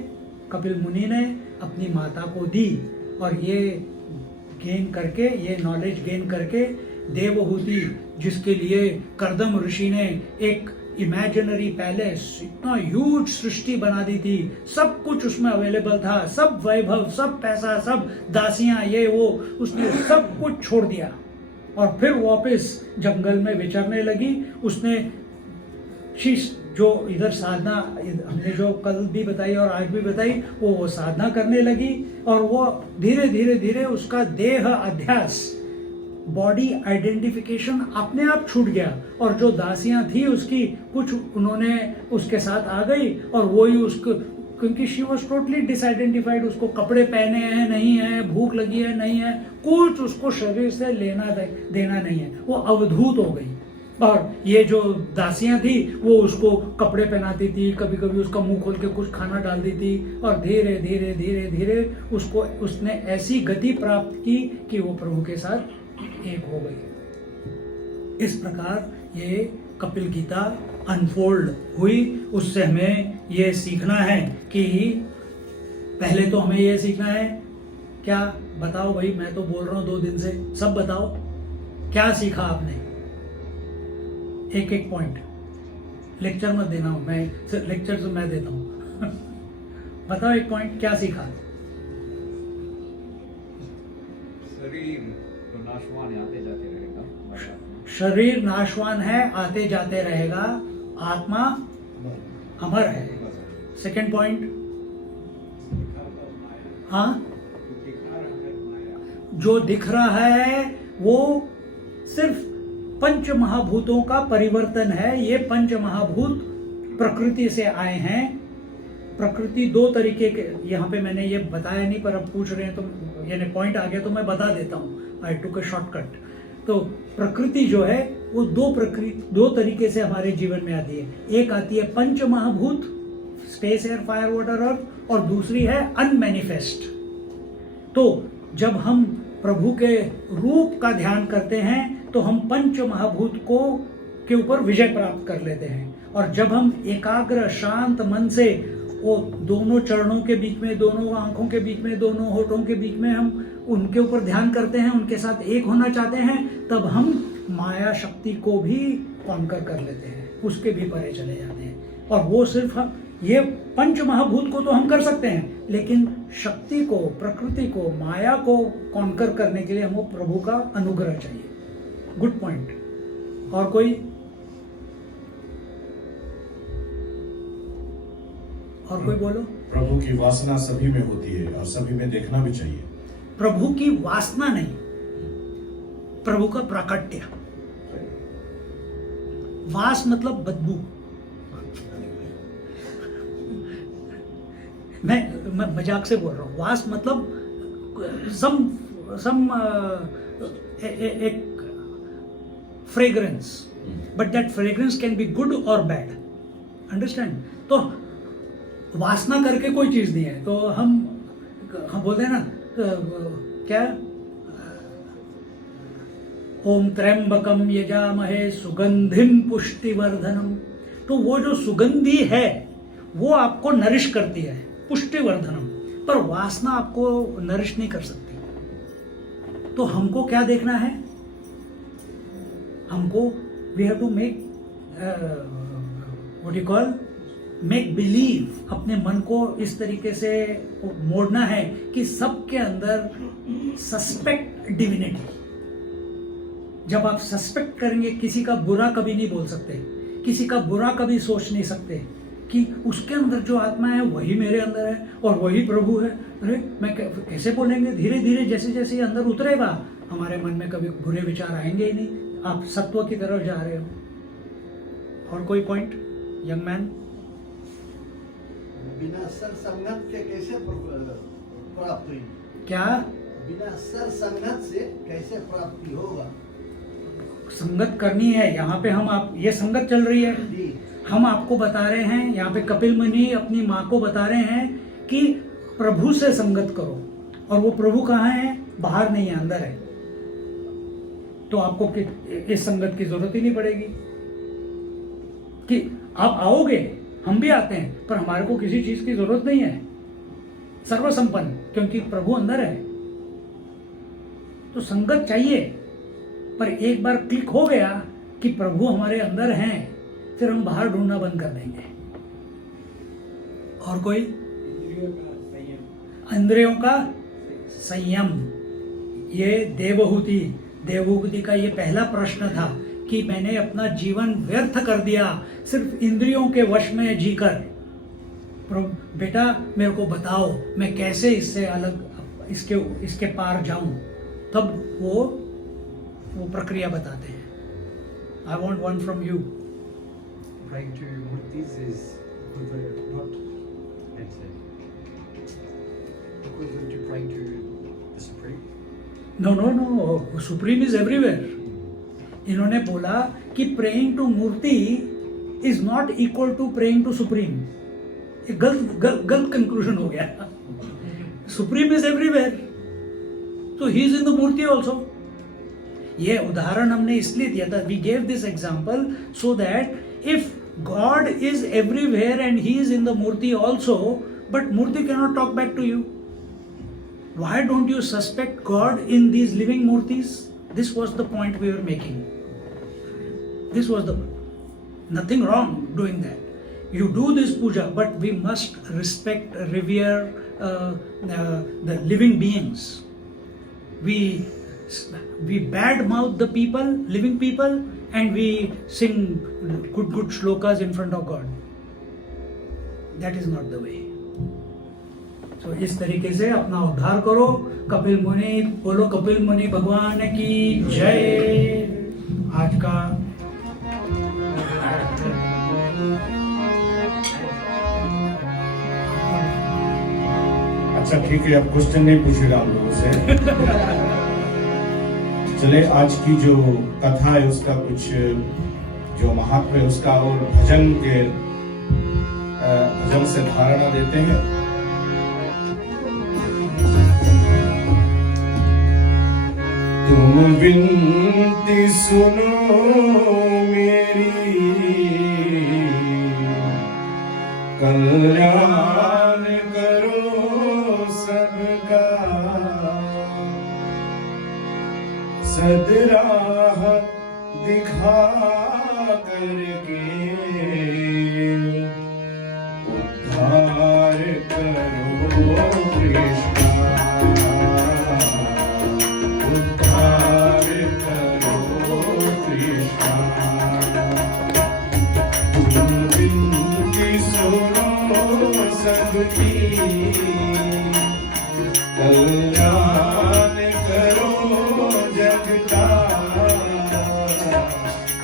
कपिल मुनि ने अपनी माता को दी, और ये गेन करके, ये नॉलेज गेन करके देवहूति, जिसके लिए कर्दम ऋषि ने एक इमेजिनरी पैलेस, इतना ह्यूज सृष्टि बना दी थी, सब कुछ उसमें अवेलेबल था, सब वैभव, सब पैसा, सब दासियां, ये वो, उसने सब कुछ छोड़ दिया और फिर वापस जंगल में विचरने लगी। उसने शीश जो इधर साधना हमने जो कल भी बताई और आज भी बताई, वो साधना करने लगी और वो धीरे धीरे धीरे उसका देह अध्यास, बॉडी आइडेंटिफिकेशन अपने आप छूट गया और जो दासियां थी उसकी कुछ उन्होंने उसके साथ आ गई और वही उसको, क्योंकि शी वॉज टोटली डिसआइडेंटिफाइड, उसको कपड़े पहने हैं नहीं है, भूख लगी है नहीं है, कुछ उसको शरीर से लेना देना नहीं है, वो अवधूत हो गई। और ये जो दासियां थी वो उसको कपड़े पहनाती थी, कभी कभी उसका मुंह खोल के कुछ खाना डाल दी थी और धीरे धीरे धीरे धीरे उसने ऐसी गति प्राप्त की कि वो प्रभु के साथ एक हो गई। इस प्रकार ये कपिल गीता अनफोल्ड हुई। उससे हमें ये सीखना है कि पहले तो हमें ये सीखना है, क्या बताओ भाई, मैं तो बोल रहा हूं 2 दिन से, सब बताओ क्या सीखा आपने, एक एक पॉइंट। लेक्चर मत देना, मैं लेक्चर तो मैं देता हूं बताओ एक पॉइंट, क्या सीखा? शरीर तो नाशवान है, आते जाते रहेगा। शरीर नाशवान है, आते जाते रहेगा, आत्मा अमर है। सेकंड पॉइंट, हाँ, जो दिख रहा है वो सिर्फ पंच महाभूतों का परिवर्तन है। ये पंच महाभूत प्रकृति से आए हैं। प्रकृति 2 तरीके के, यहाँ पे मैंने ये बताया नहीं पर अब पूछ रहे हैं तो यानी पॉइंट आ गया तो मैं बता देता हूँ, आई टुक अ शॉर्टकट। तो प्रकृति जो है वो 2 तरीके से हमारे जीवन में आती है। एक आती है पंच महाभूत, स्पेस, एयर, फायर, वाटर, अर्थ, और दूसरी है अनमैनिफेस्ट। तो जब हम प्रभु के रूप का ध्यान करते हैं तो हम पंच महाभूत के ऊपर विजय प्राप्त कर लेते हैं। और जब हम एकाग्र शांत मन से वो दोनों चरणों के बीच में, दोनों आंखों के बीच में, दोनों होठों के बीच में हम उनके ऊपर ध्यान करते हैं, उनके साथ एक होना चाहते हैं, तब हम माया शक्ति को भी कॉन्कर कर लेते हैं, उसके भी परे चले जाते हैं। और वो सिर्फ ये पंच महाभूत को तो हम कर सकते हैं, लेकिन शक्ति को, प्रकृति को, माया को कॉन्कर करने के लिए हमको प्रभु का अनुग्रह चाहिए। Good point. और कोई बोलो। प्रभु की वासना सभी में होती है और सभी में देखना भी चाहिए। प्रभु की वासना नहीं, प्रभु का प्राकट्य। वास मतलब बदबू। मैं मजाक से बोल रहा हूं। वास मतलब एक fragrance, but that fragrance can be good और बैड, अंडरस्टैंड। तो वासना करके कोई चीज नहीं है। तो हम बोलते हैं ना, क्या, ओम त्र्यंबकम यजामहे सुगंधिम पुष्टिवर्धनम। तो वो जो सुगंधी है वो आपको नरिश करती है, पुष्टिवर्धनम, पर वासना आपको नरिश नहीं कर सकती। तो हमको क्या देखना है? हमको we have to make what you call make believe, अपने मन को इस तरीके से मोड़ना है कि सबके अंदर सस्पेक्ट डिविनिटी। जब आप सस्पेक्ट करेंगे, किसी का बुरा कभी नहीं बोल सकते, किसी का बुरा कभी सोच नहीं सकते कि उसके अंदर जो आत्मा है वही मेरे अंदर है और वही प्रभु है। अरे मैं कैसे बोलेंगे? धीरे धीरे जैसे जैसे अंदर उतरेगा हमारे मन में कभी बुरे विचार आएंगे ही नहीं। आप सत्व की तरफ जा रहे हो। और कोई पॉइंट, यंग मैन? बिना सरसंगत के कैसे प्राप्त हुई? क्या? बिना सरसंगत से कैसे प्राप्ति होगा? संगत करनी है। यहाँ पे हम आप ये संगत चल रही है, जी। हम आपको बता रहे हैं, यहाँ पे कपिल मुनि अपनी माँ को बता रहे हैं कि प्रभु से संगत करो। और वो प्रभु कहाँ है? बाहर नहीं है, अंदर है। तो आपको इस संगत की जरूरत ही नहीं पड़ेगी कि आप आओगे, हम भी आते हैं, पर हमारे को किसी चीज की जरूरत नहीं है, सर्वसंपन्न, क्योंकि प्रभु अंदर है। तो संगत चाहिए, पर एक बार क्लिक हो गया कि प्रभु हमारे अंदर हैं, फिर हम बाहर ढूंढना बंद कर देंगे। और कोई? इंद्रियों का संयम। ये देवहूति का ये पहला प्रश्न था कि मैंने अपना जीवन व्यर्थ कर दिया सिर्फ इंद्रियों के वश में जीकर। बेटा मेरे को बताओ मैं कैसे इससे अलग इसके पार जाऊं। तब वो प्रक्रिया बताते हैं। I want one from you. Praying to murtis is not equivalent to praying to the Supreme. नो, सुप्रीम इज एवरीवेयर। इन्होंने बोला कि praying to murti is not equal to praying to supreme. गलत कंक्लूजन हो गया। सुप्रीम इज एवरीवेयर, तो he is in the murti also. ये उदाहरण हमने इसलिए दिया था, we gave this example so that if God is everywhere and he is in the murti also, but murti can not talk back to you, why don't you suspect God in these living murtis? This was the point we were making. This was nothing wrong doing that. You do this puja, but we must respect, revere the living beings. We badmouth the people, living people, and we sing good shlokas in front of God. That is not the way. तो इस तरीके से अपना उद्धार करो। कपिल मुनि बोलो, कपिल मुनि भगवान की जय। आज का अच्छा ठीक है, अब क्वेश्चन नहीं पूछेगा हम लोगों से। चले आज की जो कथा है उसका कुछ जो महात्म है उसका और भजन से धारणा देते हैं। तुम विनती सुनो मेरी, कल्याण करो सबका, सदराह दिखा करके उद्धार करो कृष्ण, उद्धार करो कृष्ण। तुम विनती सुनो सबकी, कल्याण करो जगता।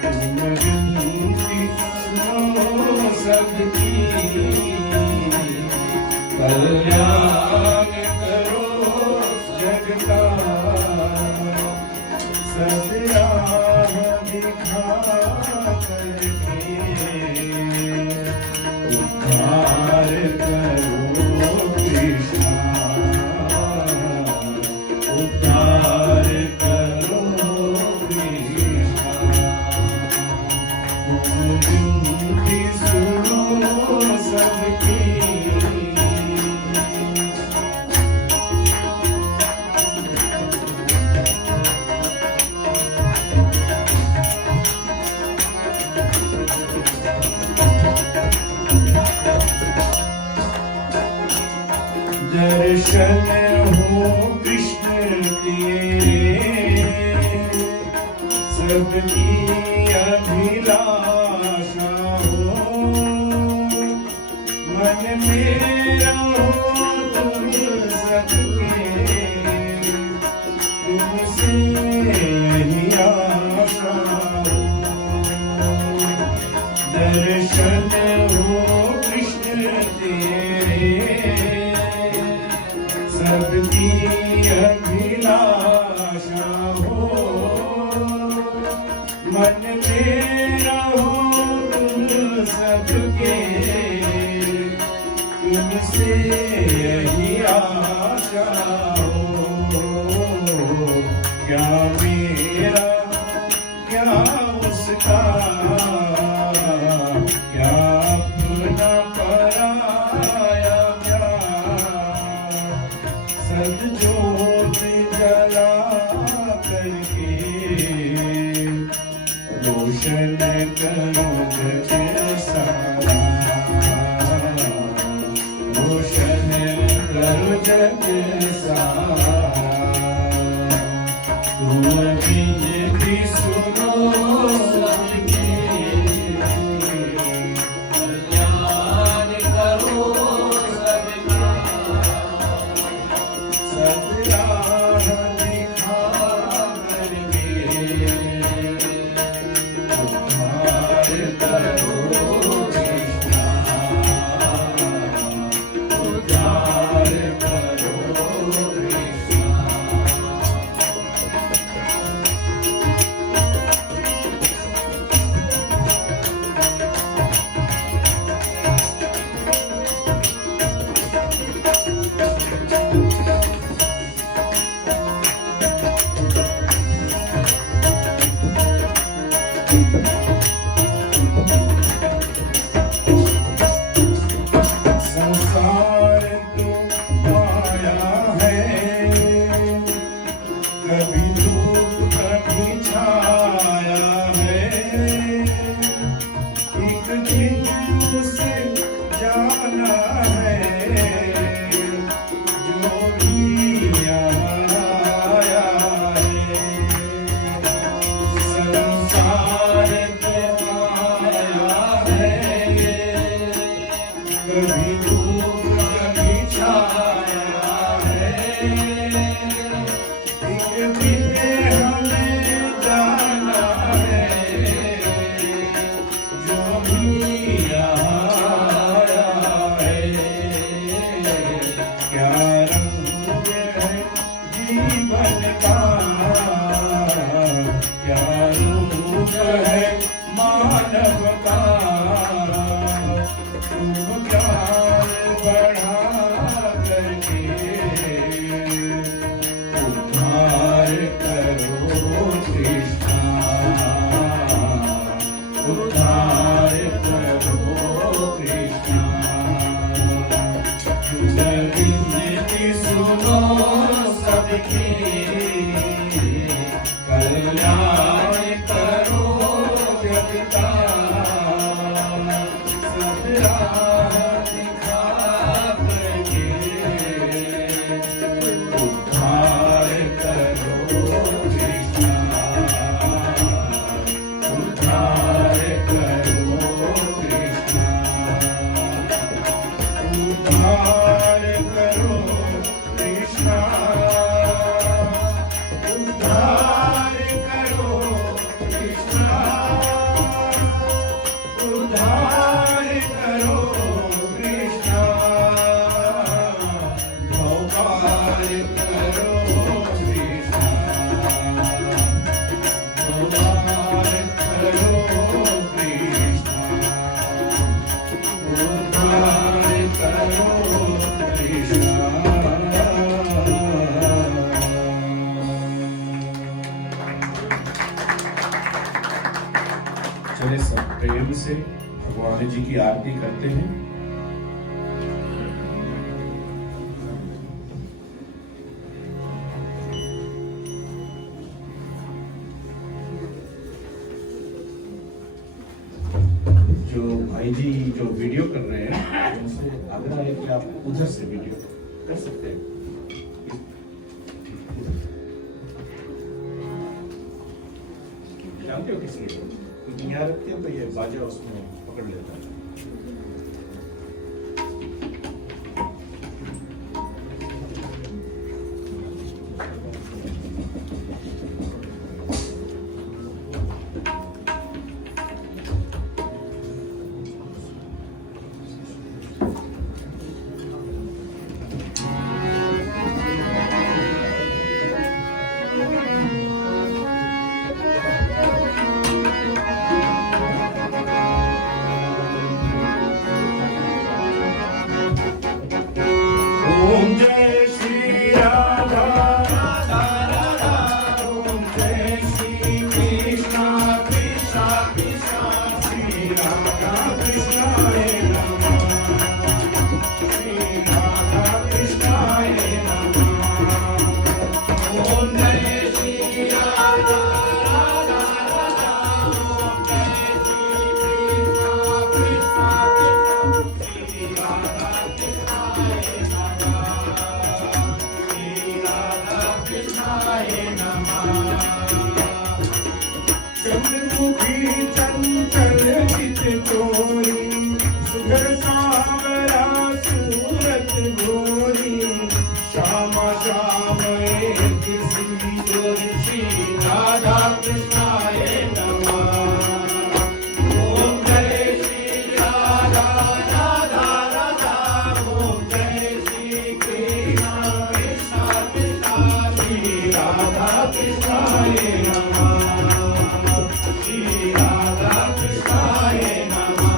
तुम विनती सुनो सबकी, कल्याण करो जगता। सदराह दिखा करके उद्धार करो कृष्ण, उद्धार करो कृष्ण। विनती सुनो सबकी, दर्शन हो कृष्ण तेरे, सबकी अभिलाषा हो। मन मेरा हो तुम सबके, तुमसे ही आशा हो। दर्शन हो कृष्ण तेरे, सबकी अभिलाषा हो। मन मेरा हो तुम सबके, तुमसे ही आशा हो। क्या मेरा क्या उसका, क्या अपना पराया सदज्योत जला करके रोशन करो जग सारा, रोशन करो जग सारा। तुम विनती सुनो सबकी, कल्याण करो सबका, सतराह दिखा करके उद्धार करो कृष्णा, उद्धार करो कृष्णा। संसार तो माया है, कभी धूप कभी छाया है। एक दिन उसे जाना है, जो भी यहाँ आया है। संसार तो माया है, कभी धूप कभी छाया है। एक दिन हमें जाना है, जो भी यहाँ आया है। क्या रंग है जीवन का, क्या रूप है मानव का। तुम ज्ञान बढ़ा करके उद्धार करो कृष्णा, उद्धार करो कृष्णा। विनती सुनो सबकी, कल्याण करो जग का, सतराह दिखा करके उद्धार करो कृष्णा, उद्धार करो कृष्णा, उद्धार करो कृष्णा, उद्धार करो कृष्णा, उद्धार करो कृष्णा, भगवान करो कृष्णा, भगवान करो कृष्णा, उद्धार करो कृष्णा। चले सब प्रेम से भगवान जी की आरती करते हैं। जो भाई जी जो वीडियो कर रहे हैं, उनसे आग्रह है कि आप उधर से वीडियो कर सकते हैं। जानते हो किस लिए? क्योंकि यहाँ रखते हैं तो ये बाजा उसमें पकड़ लेता है। चंद्रमुखी चंचल चित चोरी सुधर सावरा सूरत गोरी श्यामा श्याम एक सुंदर श्री राधा कृष्णाय नमः ओम जय श्री राधा राधा राधा ओम जय श्री कृष्ण कृष्ण कृष्ण श्री राधा कृष्णाय नमः श्री राधा कृष्णाय नमः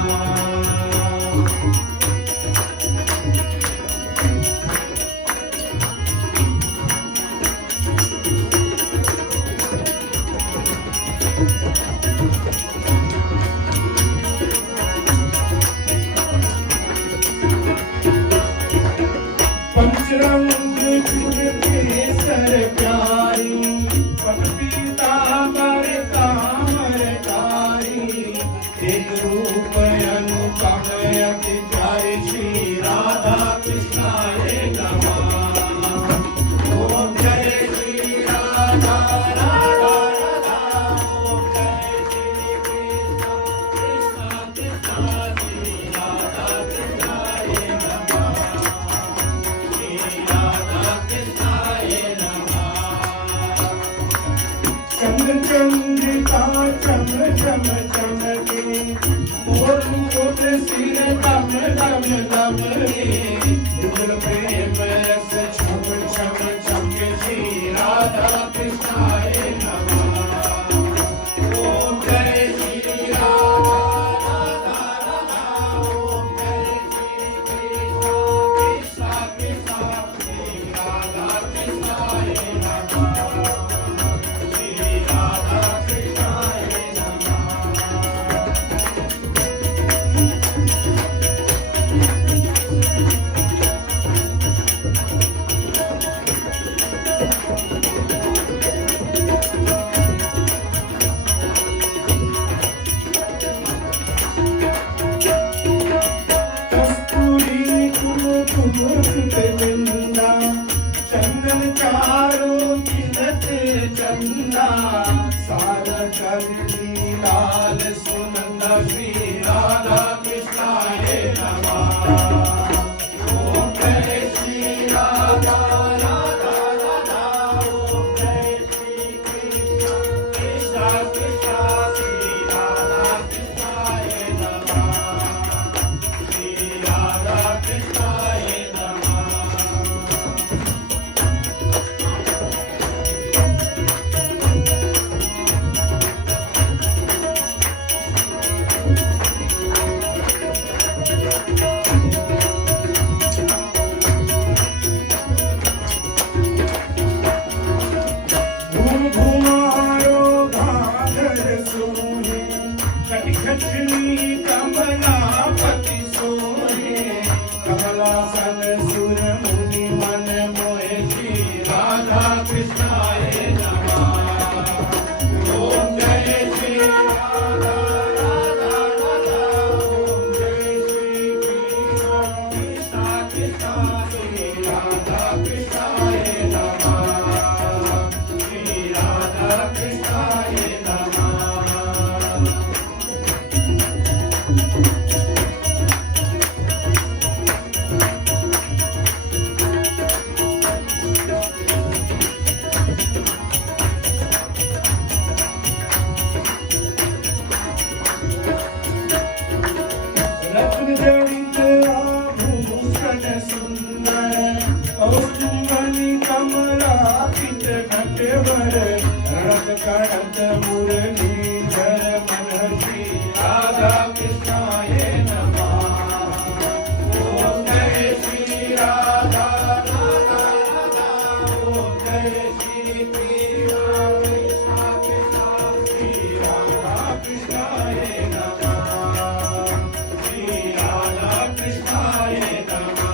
पंचरंग चूर केसर प्यारी पट पीतांबर तामरकारी एक रूप अनुपम अति प्यारे श्री राधा कृष्णाय नमः ओम जय श्री राधा राधा राधा ओम जय श्री कृष्ण कृष्ण कृष्ण श्री राधा कृष्णाय नमः श्री राधा कृष्णाय नमः चंद्र चंद्रिका चम चम चमके मोर मुकुट सिर दम दम दम रे युगल प्रेम रस छम छम छमके श्री राधा कृष्णाय नमः ओम जय श्री राधा राधा राधा ओम जय श्री कृष्ण कृष्ण कृष्ण श्री राधा कृष्णाय नमः श्री राधा कृष्णाय नमः कस्तूरी कुमकुम कृतबिंदा चंदन चारों चिलत चंदा सारा चंदी लाल सुनंदा श्री राधा कृष्णाय नमः ओम जय श्री राधा राधा राधा ओम जय श्री कृष्ण कृष्ण कृष्ण श्री राधा कृष्णाय नमः श्री राधा कृष्णाय नमः घूम घुमारो घाघर सोहे कटि खचनी कमलापति सोहे कमलासन सुर मुनि मन मोहे श्री राधा कृष्णाय नमः ओम जय श्री राधा राधा राधा ओम जय श्री कृष्ण कृष्ण कृष्ण श्री राधा कृष्णाय नमः श्री राधा कृष्णाय नमः रत्न जड़ित आभूषण सुंदर कौस्तुभनि कमलापित नटवर रणत कणत मुरलीधर मन श्री राधा कृष्णाय नमः ओम जय श्री राधा राधा राधा ओम जय श्री कृष्ण कृष्ण कृष्ण श्री राधा कृष्णाय नमः श्री राधा कृष्णाय नमः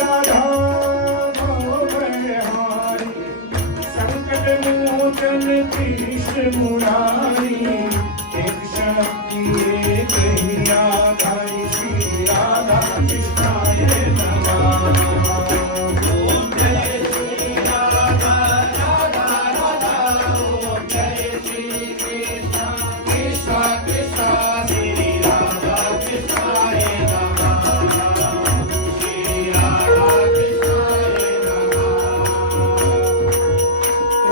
राधा भवभयहारी संकट मोचन कृष्ण मुरारी एक शक्ति एक ही आधारी श्री राधा कृष्णाय नमः ओम जय श्री राधा राधा राधा ओम जय श्री कृष्ण कृष्ण कृष्ण श्री राधा कृष्णाय नमः श्री राधा कृष्णाय नमः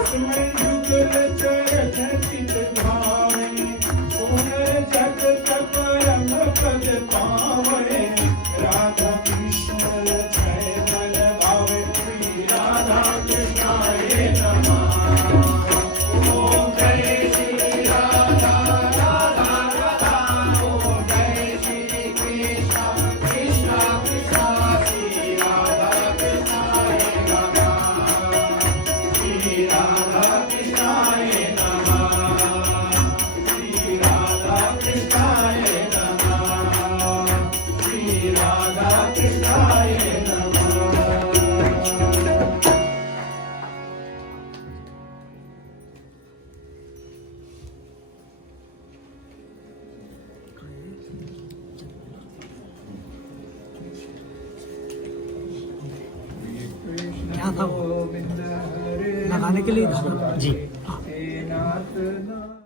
उसमें युगल चरण चित भावे सोनर जग तपरम पद पावे राधा कृष्ण जय मन भावे श्री राधा कृष्णाय नमः ओम जय श्री राधा राधा राधा ओम जय श्री कृष्ण कृष्ण कृष्ण श्री राधा कृष्णाय नमः श्री राधा कृष्णाय नमः श्री राधा कृष्णाय नमः श्री राधा कृष्णाय नमः क्या था वो? गोविंद हरे लगाने के लिए था ना? जी नाथ